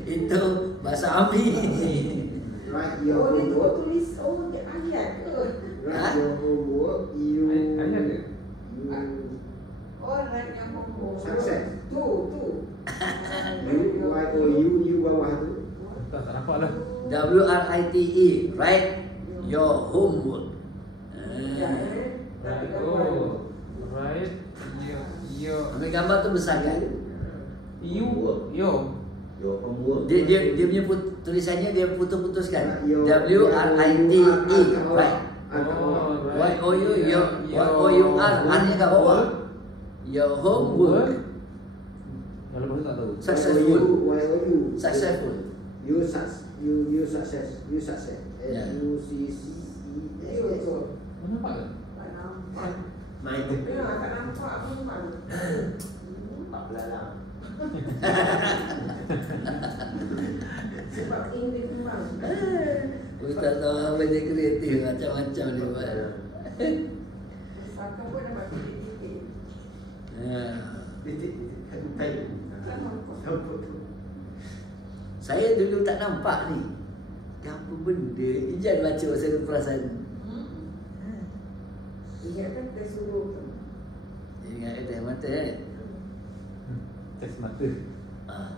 Itu bahasa Ami. Write your Oh, dia tu homework. tulis dia ayat ke? Write your homework. You. Ayat dia. Orang yang homework. Success. Tu. You bawah tu. Tak nampak lah. WRITE, write your homework. Right. Oh. Right. Yo. Ambil gambar tu besar kan? Yo. Your homework. Dia punya tulisannya dia putus-putuskan. Your- WRITE, right? Oh, Y-O-U-R, R-nya kat bawah. Your homework. Kalau baru tak tahu. Successful. You. Successful. You success. Ya. SUCCESS. Nampak ke? Tak nampak. Main. Memang tak nampak pun malu. Nampak belalang. Sebab English memang. Ustaz tahu dia kreatif macam-macam dia buat. Saka pun dapat titik-titik. Titik. Tai. Tak nampak. Nampak tu. Saya dulu tak nampak ni. Apa benda? Ijaz baca saya perasan. Ingat kan kita suruh tu. Ingat ada mata kan? Tes mata.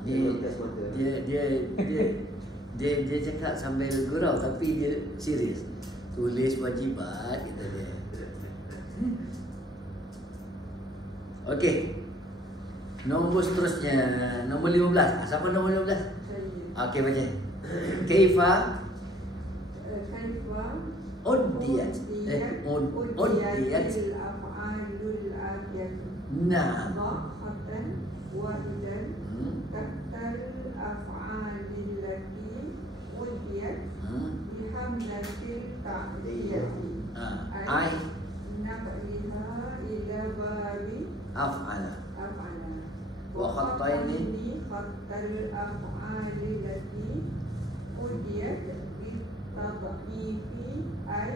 Ni Tes mata. dia cakap sambil gurau tapi dia serius. Tulis wajibat kata dia. Okey. Nombor seterusnya, nombor 15. Siapa nombor 15? Saya. Okey baca. Kaifa Kaifa udiyat. Udiyat. al-af'alul atiyah. Naam. Dhahatan wahidan tahtal af'alil lati udiyat bihamlatil ta'diyati. Ai naqliha ila babi af'ala. af'ala. Wa khattaini khattal af'ali lati udiyat bitadhifi ay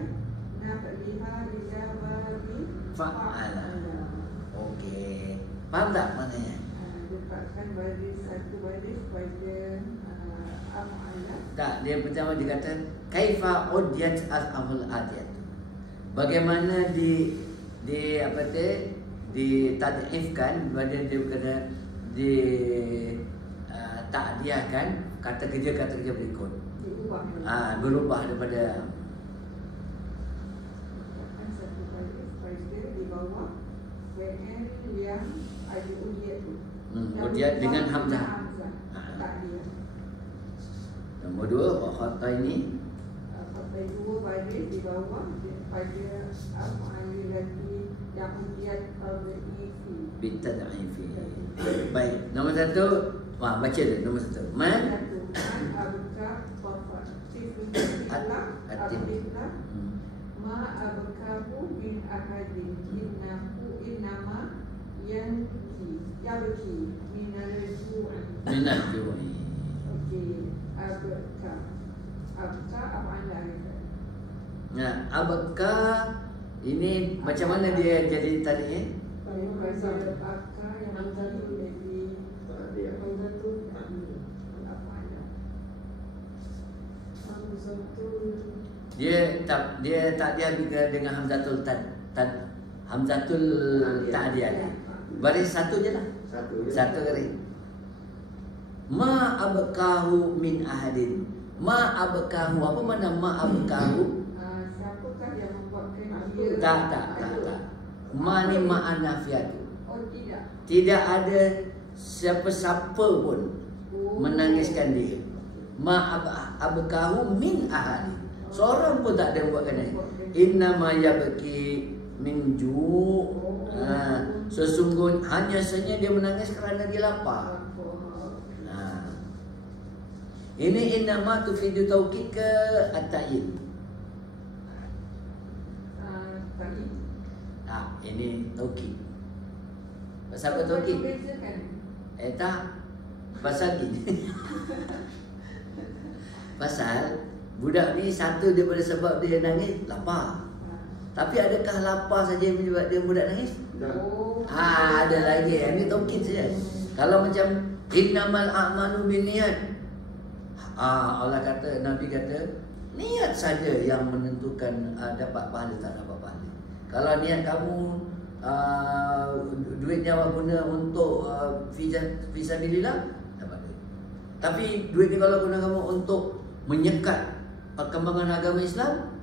naqliha ila babi Fa'ala. Okey. Faham tak maknanya? Letakkan baris satu baris pada af'ala. Tak, dia pertama dia kata kaifa udiyat al-amul adiyat. Bagaimana di apa tu? Ditadhifkan, dia kata di takdiahkan kata kerja berikut. Diubah. Berubah daripada Letakkan satu baris pada di bawah fi'il yang ada udiyat tu. udiyat dengan hamzah. Tak dia. Nombor 2 wa khattaini Pakai dua baris di bawah pada af'ali lati yang udiyat tadhifi. bitad'ifi. Baik, nombor 1 baca dia nombor 1. Man abka qafat At-tif. ma abkahu min ahadin innama yabki minal ju'i. minal ju'i. Okey, abka af'ala. Nah, abka ini macam mana dia jadi tadi Pada abka yang menjadi Ta'diyah. dia tak dia dengan hamzatul hamzatul ta'diyah. Baris satu je lah. Satu je. Satu garis. Ma abqahu min ahadin. Ma abkahu. Apa makna ma abkahu? Siapakah yang membuatkan dia? Tak. Ma ni ma'an nafiat. Oh tidak. Tidak ada siapa-siapa pun menangiskan dia. Ma abkahu min ahli. Seorang pun tak ada yang buatkan dia. Inna ma yabki min ju'. Sesungguhnya hanya saja dia menangis kerana dia lapar. Ini innama tufidu taukid ke at-ta'yin? Ini taukid. Pasal apa taukid? Tak. Pasal ni. Pasal budak ni satu daripada sebab dia nangis lapar. Tapi adakah lapar saja yang menyebabkan dia budak nangis? Ada lagi. Ini taukid saja. Kalau macam innamal a'malu binniyat. Allah kata, Nabi kata, niat saja yang menentukan dapat pahala tak dapat pahala. Kalau niat kamu duitnya awak guna untuk fisabilillah, dapat duit. Tapi duit ni kalau guna kamu untuk menyekat perkembangan agama Islam,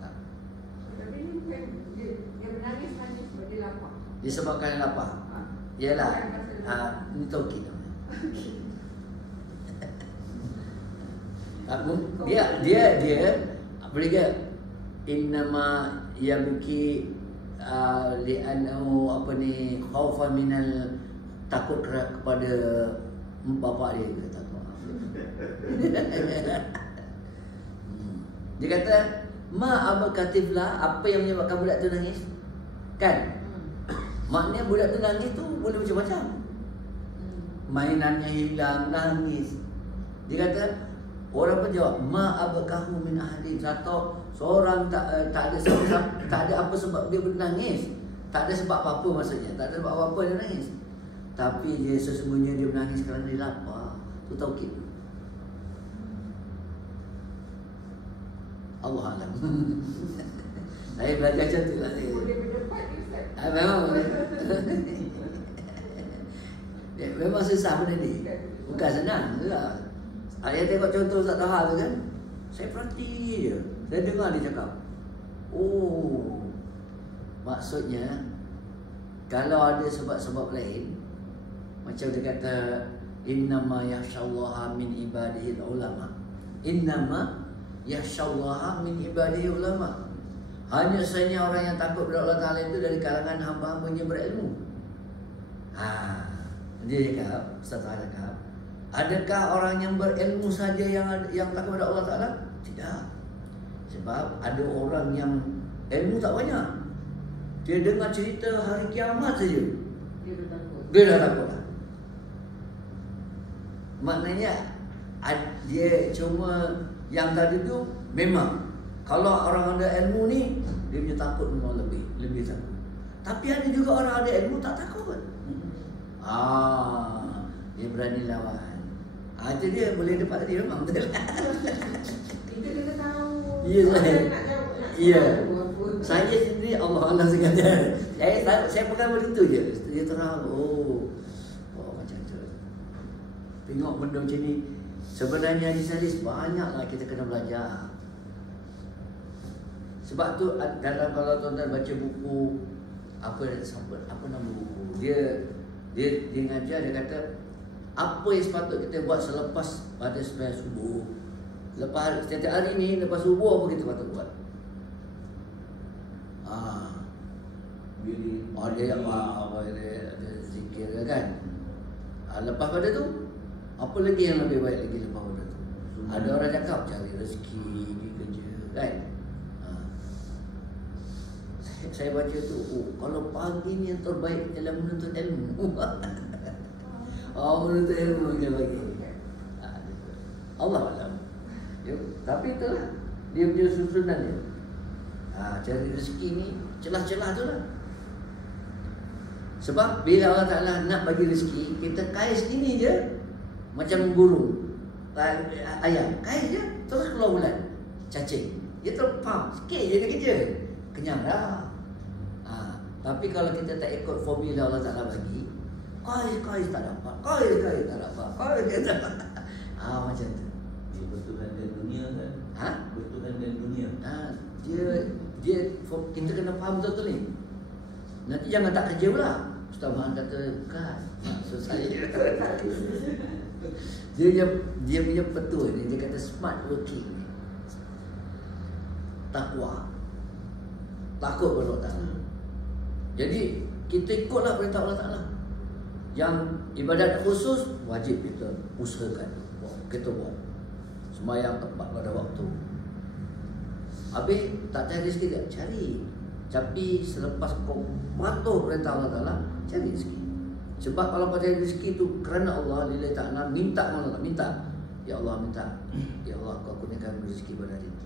tak. Tapi ni bukan dia menangis hanya sebab dia lapar. Disebabkan lapar. Yalah, ini taukid. Dia boleh ke innama yabki li'annahu apa ni khaufan minal, takut kepada bapa dia ke takut. Dia kata ma abakatiflah, apa yang menyebabkan budak tu nangis? Kan? Maknanya budak tu nangis tu boleh macam-macam. Mainannya hilang, nangis. Dia kata orang pun jawab ma abakahu min ahli. Satu seorang tak ada apa sebab dia menangis. Tak ada sebab apa-apa maksudnya. Tak ada sebab apa-apa dia nangis. Tapi dia sesungguhnya dia menangis kerana dia lapar. Tu taukid. Allah alam. Saya belajar macam tu lah. Boleh berdebat ni Ustaz. Memang memang susah benda ni. Bukan senang lah. Saya tengok contoh Ustaz Taha tu kan, saya perhati je. Saya dengar dia cakap, oh, maksudnya kalau ada sebab-sebab lain, macam dia kata innama yakhshallaha min ibadihi ulama. Innama yakhshallaha min ibadihi ulama. Hanya saja orang yang takut kepada Allah Ta'ala itu dari kalangan hamba-hambanya berilmu. Dia cakap, Ustaz Taha cakap, adakah orang yang berilmu saja yang takut kepada Allah Ta'ala? Tidak. Sebab ada orang yang ilmu tak banyak. Dia dengar cerita hari kiamat saja, dia dah takut lah. Maknanya dia cuma yang tadi tu memang kalau orang ada ilmu ni dia punya takut memang lebih takut. Tapi ada juga orang ada ilmu tak takut. Dia berani lawan. Itu dia boleh dapat tadi memang betul. Kita kena tahu. Ya, saya. Ya. Saya Saya sendiri Allah sekalian. Saya pegang begitu je. Dia terang. Oh macam tu. Tengok benda macam ni. Sebenarnya hadis-hadis banyaklah kita kena belajar. Sebab tu dalam kalau tuan-tuan baca buku apa nama buku, dia ngajar, dia kata apa yang sepatut kita buat selepas pada sembahyang subuh. Lepas setiap hari ni lepas subuh apa kita patut buat? Ada yang ada zikir kan. Lepas pada tu apa lagi yang lebih baik lagi lepas pada tu? Ada orang cakap cari rezeki, pergi kerja kan. Saya baca tu, kalau pagi ni yang terbaik dalam menuntut ilmu. Menuntut ilmu dia bagi. Allah alam. Tapi itulah dia punya susunan dia. Cari rezeki ni celah-celah tu lah. Sebab bila Allah Ta'ala nak bagi rezeki, kita kais gini je, macam burung ayam, kais je terus keluar bulan cacing. Dia terpam sikit je dia kerja, kenyang dah. Tapi kalau kita tak ikut formula Allah Ta'ala bagi, kais tak dapat, kais tak dapat, kais tak dapat. Macam tu. Bertuhan dan dunia kan? Ha? Bertuhan dan dunia. Dia kita kena faham betul ni. Nanti jangan tak kerja pula. Ustaz Maan kata kan. So saya dia punya petua ni, dia kata smart working ni. Takwa. Takut kepada Allah Ta'ala. Jadi kita ikutlah perintah Allah Ta'ala. Yang ibadat khusus wajib kita usahakan, kita buat. Sembahyang tepat pada waktu. Habis tak cari rezeki tak? Cari. Tapi selepas kau patuh perintah Allah Ta'ala, cari rezeki. Sebab kalau kau cari rezeki tu kerana Allah lillahi ta'ala, minta Allah tak minta. Ya Allah minta. Ya Allah kau kurniakan rezeki pada hari ini.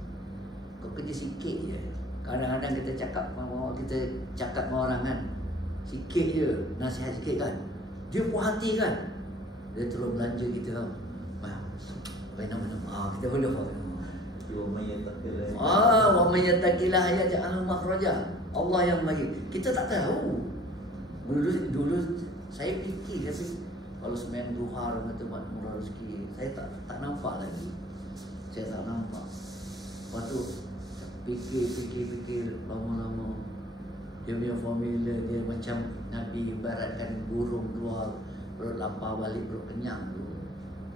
Kau kerja sikit je. Kadang-kadang kita cakap dengan orang kan, sikit je, nasihat sikit kan, dia puas hati kan, dia terus belanja kita kan. Kita boleh faham. Wa may yattaqillah yaj'al makhraja. Allah yang bagi. Kita tak tahu. Dulu saya fikir kalau sembahyang duha orang kata buat murah rezeki, saya tak nampak lagi. Saya tak nampak. Lepas tu fikir lama-lama. Dia punya formula dia macam Nabi ibaratkan burung keluar perut lapar balik perut kenyang tu.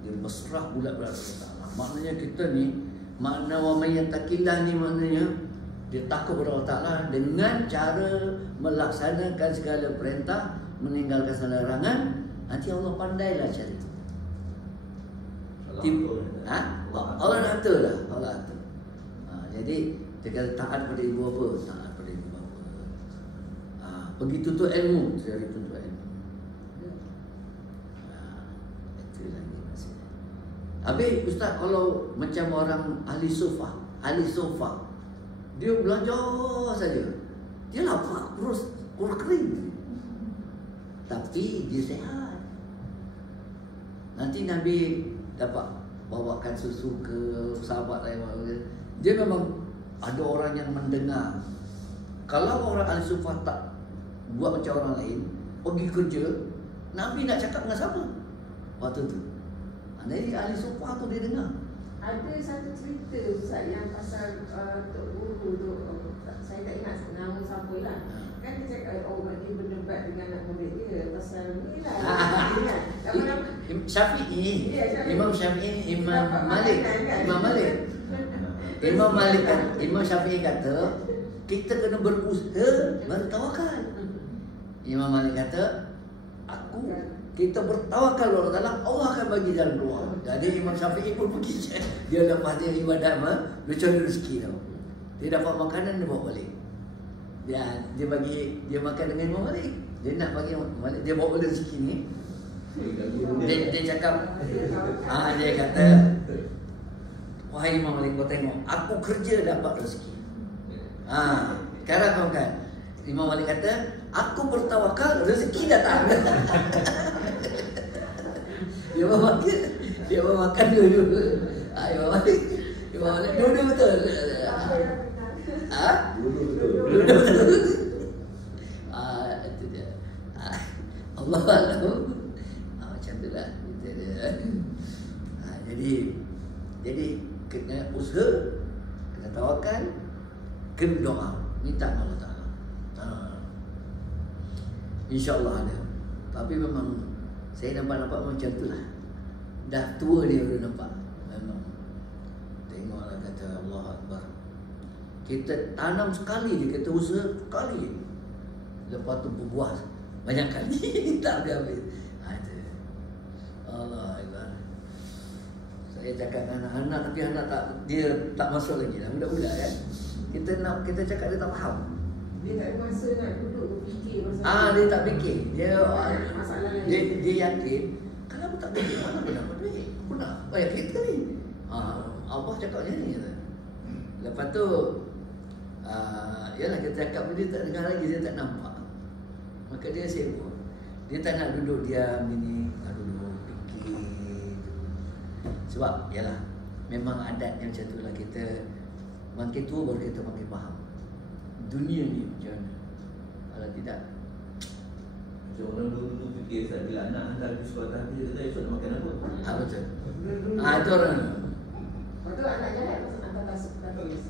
Dia berserah bulat-bulat kepada Allah. Maknanya kita ni, makna wa may yattaqillah ni maknanya dia takut kepada Allah Ta'ala dengan cara melaksanakan segala perintah, meninggalkan segala larangan. Nanti Allah pandailah cara itu. Allah nak atur lah. Allah atur. Jadi dia kata taat pada ibu apa? Taat pada ibu bapa. Pergi tuntut ilmu, cari tuntut ilmu. Itu lagi maksudnya. Habis Ustaz, kalau macam orang ahli sofa, dia belajar saja, dia lapar, kurus kering, tapi dia sehat. Nanti Nabi dapat bawakan susu ke sahabat lain, dia memang ada orang yang mendengar. Kalau orang ahli sufa tak buat macam orang lain, pergi kerja, Nabi nak cakap dengan siapa waktu tu? Jadi ahli sufa tu dia dengar. Ada satu cerita Ustaz yang pasal Tok Guru tu, saya tak ingat nama siapa lah. Kan dia cakap dia berdebat dengan anak murid dia pasal ni lah. Syafi'i, Imam Syafi'i, Imam Malik. Imam Syafi'i kata kita kena berusaha baru tawakal. Imam Malik kata kita bertawakal kepada Allah, Allah akan bagi jalan keluar. Jadi Imam Syafi'i pun pergi. Dia lepas dia ibadat dia cari rezeki tau. Dia dapat makanan dia bawa balik. Dia makan dengan Imam Malik. Dia nak bagi Malik, dia bawa balik rezeki ni. Dia cakap, dia kata, wahai Imam Malik, kau tengok, aku kerja dapat rezeki. Sekarang kau kan, Imam Malik kata, aku bertawakal, rezeki datang. Dia makan dulu. Imam Malik dulu betul. Dulu betul. Itu dia. Allah tahu. Macam tu lah. Jadi kena usaha, kena tawakal, kena doa, minta Allah Ta'ala. InsyaAllah ada. Tapi memang saya nampak macam tu lah. Dah tua dia udah nampak. Memang tengoklah kata Allah Akbar. Kita tanam sekali je, kita usaha sekali, lepas tu berbuah banyak kali. Tak habis. Allah Akbar. Saya cakap dengan anak-anak, tapi anak dia tak masuk lagi lah. Budak-budak kan. Kita cakap dia tak faham. Dia tak ada masa nak duduk berfikir masalah. Dia tak fikir. Masalah Dia yakin. Kenapa tak fikir? Mana aku dapat duit? Aku nak bayar kereta ni. Abah cakap macam ni. Lepas tu yalah kita cakap, dia tak dengar lagi, dia tak nampak. Maka dia sibuk. Dia tak nak duduk diam ini, nak duduk fikir. Sebab yalah, memang adatnya macam tu lah. Kita makin tua baru kita makin faham dunia ni macam mana. Kalau tidak, macam orang dulu fikir Ustaz, bila anak hantar pergi sekolah tahfiz, dia kata esok nak makan apa? betul. Itu orang Lepas tu anak jalan pasal hantar tasbih.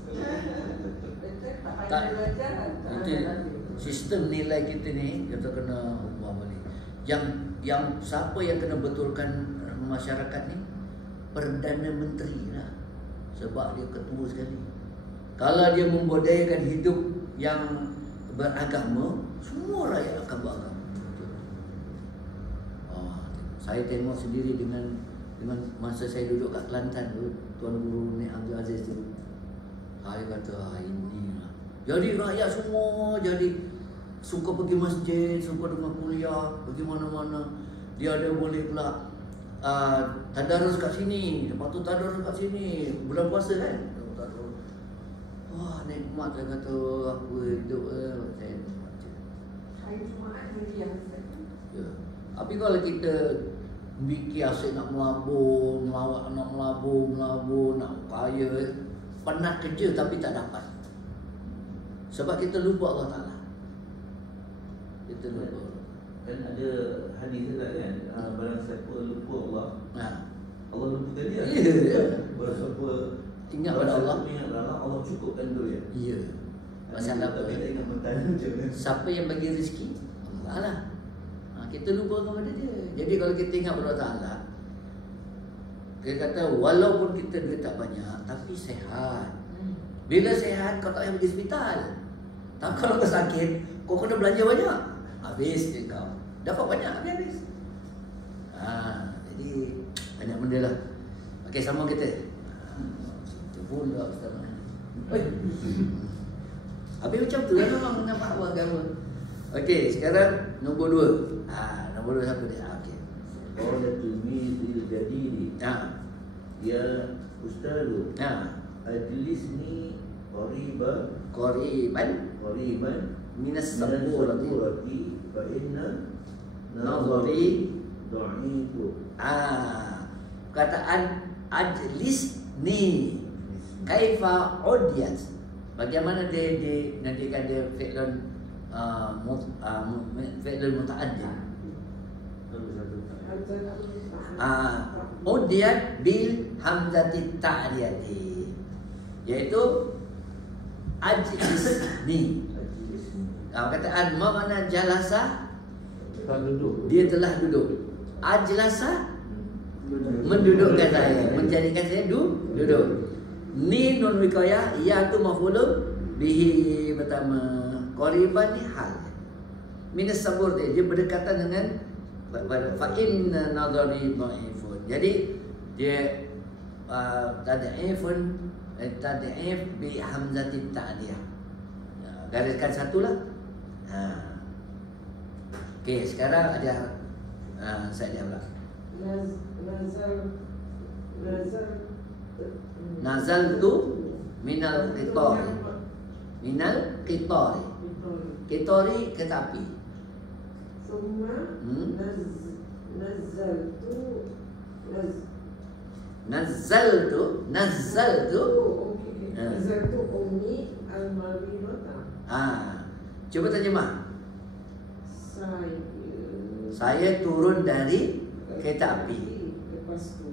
Betul, tak Tak. payah belajar. Itu sistem nilai kita ni kita kena ubah balik. Yang siapa yang kena betulkan masyarakat ni? Perdana Menteri lah. Sebab dia ketua sekali. Kalau dia membudayakan hidup yang beragama, semua rakyat akan beragama. Saya tengok sendiri dengan masa saya duduk kat Kelantan tu, Tuan Guru Nik Abdul Aziz tu, saya kata inilah. Jadi rakyat semua jadi suka pergi masjid, suka dengar kuliah, pergi mana-mana. Dia ada boleh pula tadarus kat sini, lepas tu tadarus kat sini, bulan puasa kan. Tadarus. Wah, nikmat saya kata aku hidup saya nikmat je. Hari Jumaat ni yang Ya. Tapi kalau kita fikir asyik nak melabur, nak melabur, nak kaya, penat kerja tapi tak dapat. Sebab kita lupa Allah Ta'ala. Kita lupa. Kan ada hadis juga kan, barang siapa lupa Allah, Allah lupakan dia. Ya. Barang siapa Ingat pada Allah. ingat pada Allah, Allah cukupkan tu dia. Ya. Pasal apa? Kita ingat bertanya macam mana. Siapa yang bagi rezeki? Allah lah. Kita lupa kepada dia. Jadi kalau kita ingat pada Allah Ta'ala, dia kata walaupun kita duit tak banyak tapi sehat. Bila sehat kau tak payah pergi hospital. Tapi kalau kau sakit, kau kena belanja banyak. Habis je kau. Dapat banyak habis. Jadi banyak benda lah. Okey, sama kita. Itu pula Ustaz. Habis macam tu lah memang nampak apa agama. Okey, sekarang nombor 2. Nombor 2 siapa dia? Okey. Qalatul mizil jadidi. Ya ustazu. Ajlisni qariban Minas saburati fa inna nazari dha'ifu. Perkataan ajlisni kaifa udiyat. Bagaimana dia nantikan dia fi'lun fi'lun muta'addid. Udiyat bil hamzati ta'riyati, iaitu ajlisni. Perkataan ma mana jalasa, Tak duduk. dia telah duduk. Ajlasa, mendudukkan saya, menjadikan saya duduk. Ni nun wiqayah, ia tu maf'ulun bihi pertama. Qariban ni hal. Minas sabur dia berdekatan dengan fa inna nadhari dhaifun. Jadi dia tad'ifun, tad'if bi hamzati ta'diyah. Gariskan satulah. Okey, sekarang ada saya pula. Nazal tu minal qitari. Minal qitari. Qitari kereta api. Summa Nazzaltu Nazaltu ummi al-maridata. Cuba terjemah. Saya turun dari kereta api. Lepas tu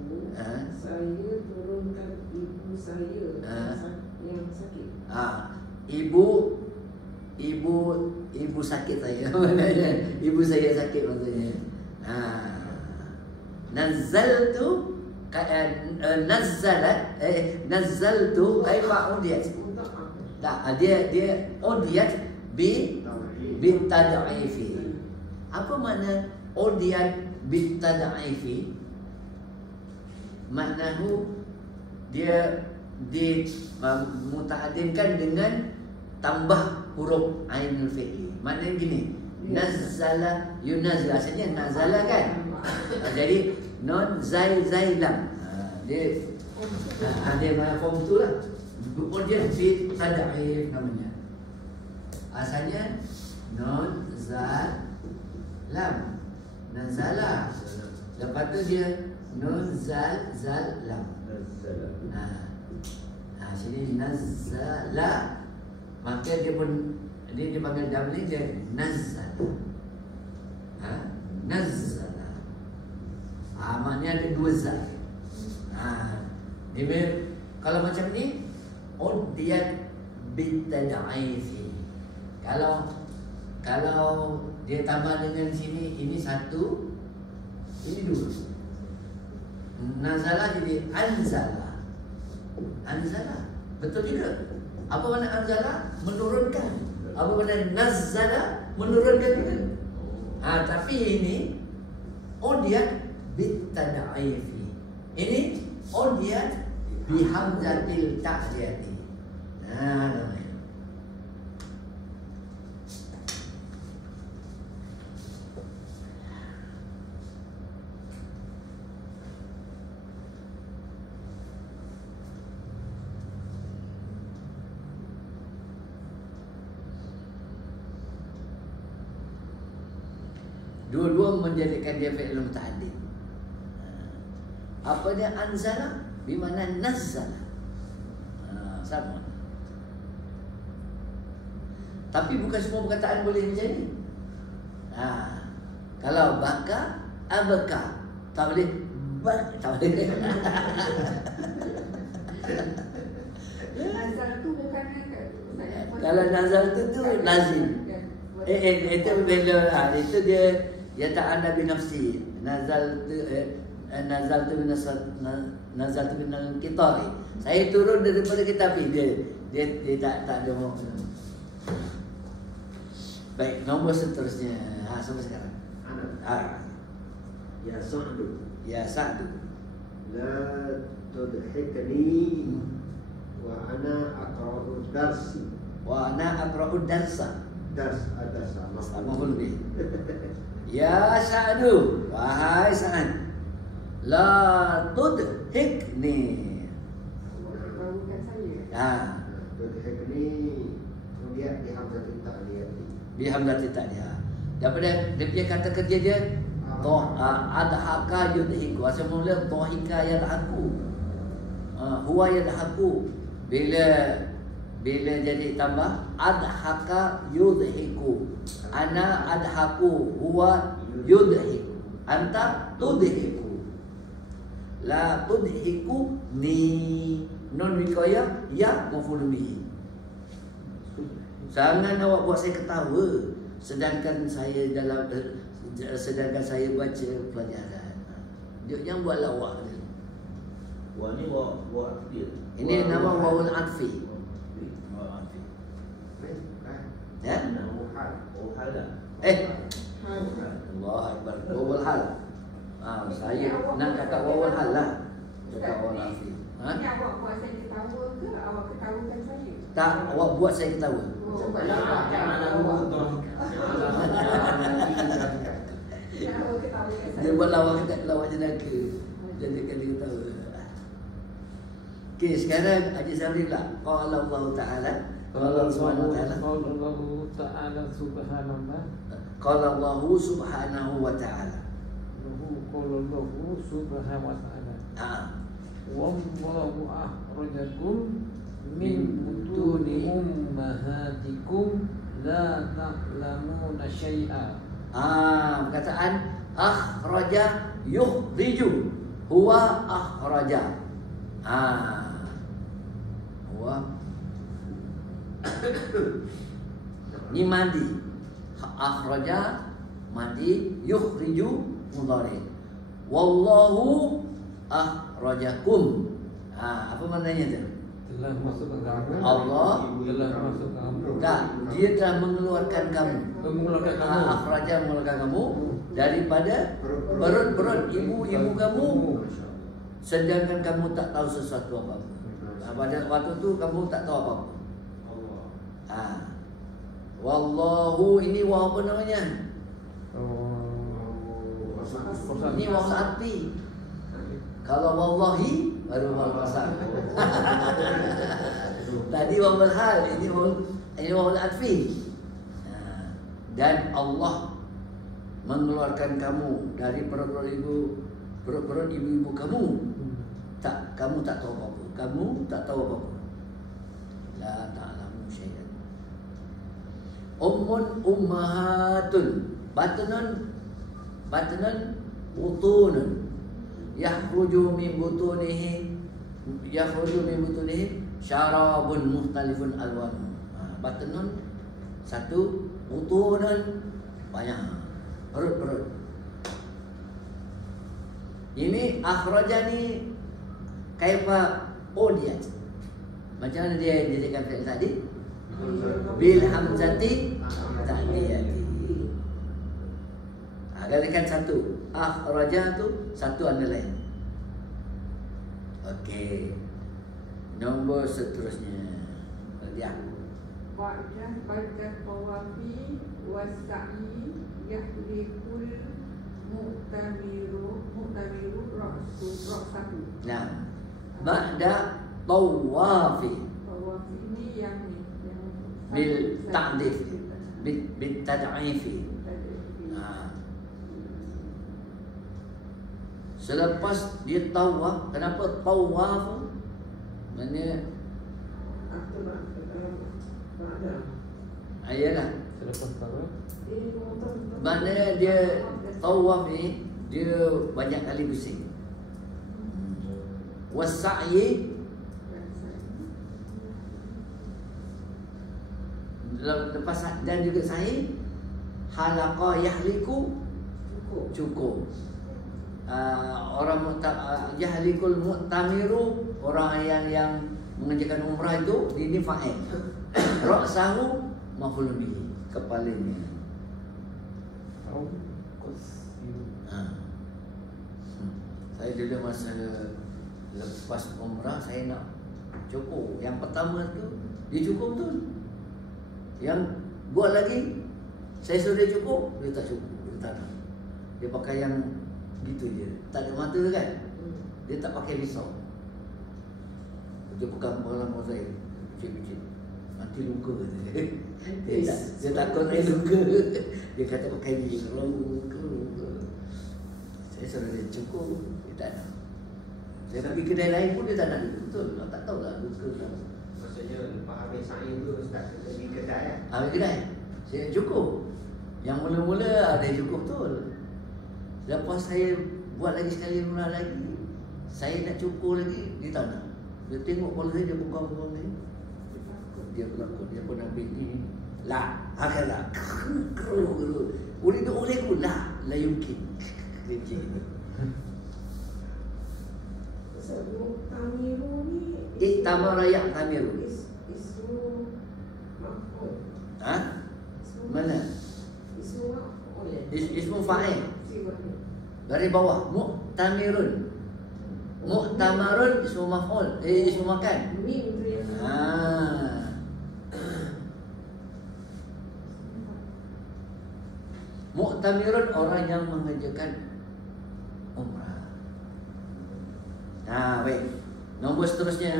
saya turunkan ibu saya yang sakit. Ibu sakit saya. Ibu saya sakit maksudnya. Nazzaltu nazzaltu kaifa udiyat. Dia udiyat bi tad'ifi. Apa makna udiyat bi tad'ifi? Maknahu dia muta'addinkan dengan tambah huruf ainul fi'li. Maknanya gini, nazzala yunazil, asalnya nazala kan. Jadi non zai lam. Dia ada form tu lah. Kemudian fi tad'if namanya. Asalnya non zal lam. Nazala. Lepas tu dia nun zal lam. Sini nazala, maka dia pun dia dipanggil doubling, dia nazala. Nazala. Maknanya ada dua zal. Dia Kalau macam ni, udiyat bitadaifi. Kalau dia tambah dengan sini, ini satu, ini dua. Nazala jadi anzala. Anzala. Betul juga. Apa makna anzala? Menurunkan. Apa makna nazzala? Menurunkan juga. Tapi ini udiyat bitadaifi. Ini udiyat bihamzatil ta'diyati. Namanya. Dua-dua menjadikan dia fi'il muta'addid. Apa dia anzala? Bimana nazzala. Sama. Tapi bukan semua perkataan boleh macam ni. Kalau baka, abaka. Tak boleh tak boleh. Nazar tu bukan Kalau nazar tu lazim. Itu bila itu dia tak ada binafsi. Nazal tu minal kitari. Saya turun daripada kitab dia tak ada mau. Baik, nombor seterusnya. Sampai sekarang. Ya Sa'du. Ya Sa'du. La tudhikni wa ana aqra'u dars. Wa ana aqra'u darsa. Dars ada sama. Maf'ul bih. Ya Sa'du, wahai Sa'ad, la tudhikni. Bukan saya. Tudhikni kemudian dihamzatin ta'diyati. Bihamzati ta'diyah. Daripada dia punya kata kerja dia adhaka yudhiku. Asal mula dhahika yadhaku. Huwa yadhaku. Bila jadi tambah adhaka yudhiku. Ana adhaku, huwa yudhiku. Anta tudhiku. La tudhiku ni. Nun wiqayah ya maf'ul bihi. Jangan awak buat saya ketawa sedangkan saya baca pelajaran. Jangan buatlah awak ni. Wah ni buat aktif. Ini nama wawul atfi. Ya? Hal lah. Allah Akbar. Wawul hal. Saya nak cakap wawul hal lah. Cakap wawul atfi. Ini awak buat saya ketawa ke awak ketawakan saya? Tak, awak buat saya ketawa. Dia buat lawak jenaka. Jadikan dia ketawa. Okey, sekarang Haji Sabri pula. Qala Allah Ta'ala. Qala Allah Subhanahu Wa Ta'ala. Qala Allah Subhanahu Wa Ta'ala. Wallahu akhrajakum min butuni ummahatikum la ta'lamuna syai'a. Perkataan akhraja yukhriju. Huwa akhraja. Huwa ni madi. Akhraja madi, yukhriju mudhari. Wallahu akhrajakum. Apa maknanya tu? Telah masukkan kamu. Allah telah masukkan kamu. Tak, dia telah mengeluarkan kamu. Mengeluarkan kamu. Akhraja mengeluarkan kamu daripada perut-perut ibu-ibu kamu. Sedangkan kamu tak tahu sesuatu apa-apa. Pada waktu tu kamu tak tahu apa-apa. Wallahu, ini waw apa namanya? Ini waw arti. Kalau wallahi baru waw qasam. Tadi waw hal, ini waw arti. Dan Allah mengeluarkan kamu dari perut-perut ibu-ibu kamu. Kamu tak tahu apa-apa. Kamu tak tahu apa-apa. La ta'lamu syai'an. Ummahatun. Batnun butunun. Yahruju min butunihi yakhruju min butunihim syarabun mukhtalifun alwanu. Batnun satu, butunun banyak. Perut-perut. Ini akhraja ni kaifa udiyat. Macam mana dia jadikan fi'il tadi? Bil hamzati ta'diyati. Katakan satu, akhraja tu satu underline. Okey. Nombor seterusnya. Dia. Ba'da tawafi wasa'i yahlikul mu'tamiru ra'sahu. Nah. Ba'da tawafi. Tawafi ini yang Bil ta'dif. Bil tad'ifi. Selepas dia tawaf, kenapa tawaf? Maksudnya ayalah. Selepas tawaf. Maknanya dia tawaf ni dia banyak kali pusing. Wasa'yi lepas dan juga sa'i halaqa yahliku cukup. Orang yahlikul mu'tamiru, orang yang mengerjakan umrah itu ini fa'il. Ra'sahu maf'ulun bihi, kepalanya. Saya dulu masa lepas umrah saya nak cukur. Yang pertama tu dia cukur betul. Yang buat lagi saya suruh dia cukur, dia tak cukur, dia tak nak. Dia pakai yang gitu je, tak ada mata kan. Dia tak pakai pisau. Dia pegang orang saya, picit-picit, nanti luka kata dia. Dia takut saya luka. Dia kata pakai ni, luka. Saya suruh dia cukur, dia tak nak. Saya pergi kedai lain pun dia tak nak duduk. Betul, tak tahu lah luka lah. Maksudnya lepas habis sa'i tu start pergi kedai kan? Habis kedai, saya cukur. Yang mula-mula ada cukur betul. Lepas saya buat lagi sekali umrah lagi, saya nak cukur lagi, dia tak nak. Dia tengok kepala saya, dia buka-buka ni. Dia berlakon, dia pun ambil ni. La, akalah. Kru. Uridu ulaiku, la yumkin. Dia macam ni. Tamiru ni Iktamara ya'tamiru. Ismu maf'ul. Ha? Mana? Ismu maf'ul. Ismu fa'il. Dari bawah, mu'tamirun. Mu'tamarun ismu maf'ul. Ismu makan. Mim tu yang Mu'tamirun orang yang mengerjakan umrah. Baik. Nombor seterusnya.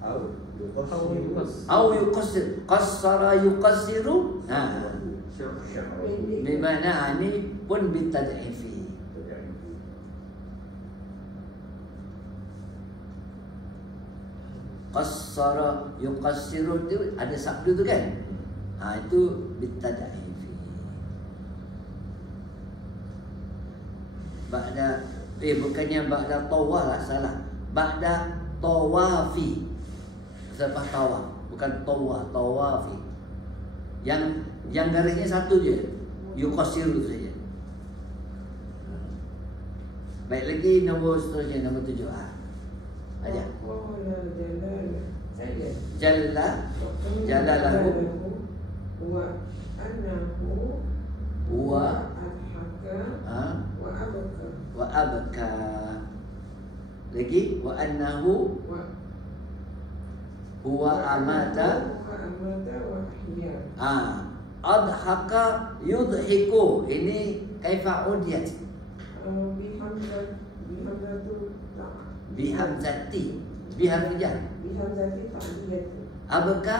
Au yuqassir. Qassara yuqassiru. Di mana ini pun bitad'ifi. Qassara yuqassiru itu ada sabdu tu kan? Itu bitad'ifi. Ba'da bukannya ba'da tawaf lah, salah. Ba'da tawafi. Selepas tawaf, bukan tawaf, tawafi. Yang garisnya satu je, yuqassiru saja. Baik, lagi nombor seterusnya, nombor 7. Aja. Jalalahu wa annahu wa adhaka wa abka. Lagi wa annahu huwa amata wa ahya. Adhaka yudhiku. Ini kaifa udiyat? Bihamzati ta'diyat. Abka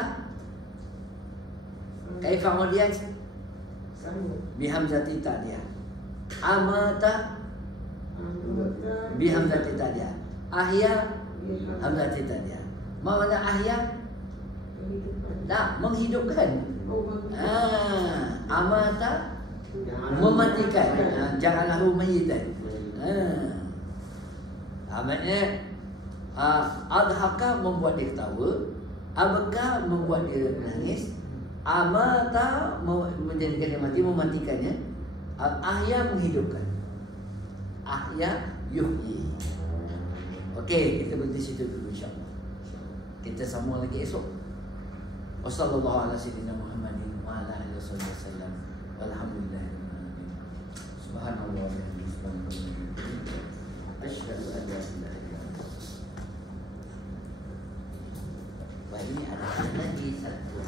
kaifa udiyat? Bihamzati ta'diyat. Amata bihamzati ta'diyat. Ahya hamzati ta'diyat. Mana ahya? Tak, menghidupkan. Amata mematikan. Janganlah mayyitan. Maknanya Adhaka membuat dia ketawa, abka membuat dia menangis, amata menjadikan dia mati, mematikannya, ahya menghidupkan. Ahya yuhyi. Okey, kita berhenti situ dulu insya-Allah. Kita sambung lagi esok. Wassallallahu ala sayyidina Muhammadin wa ala alihi wasallam. Walhamdulillah. Subhanallah wa bihamdihi. Asyhadu an la ilaha illallah. Wah, ini ada lagi satu.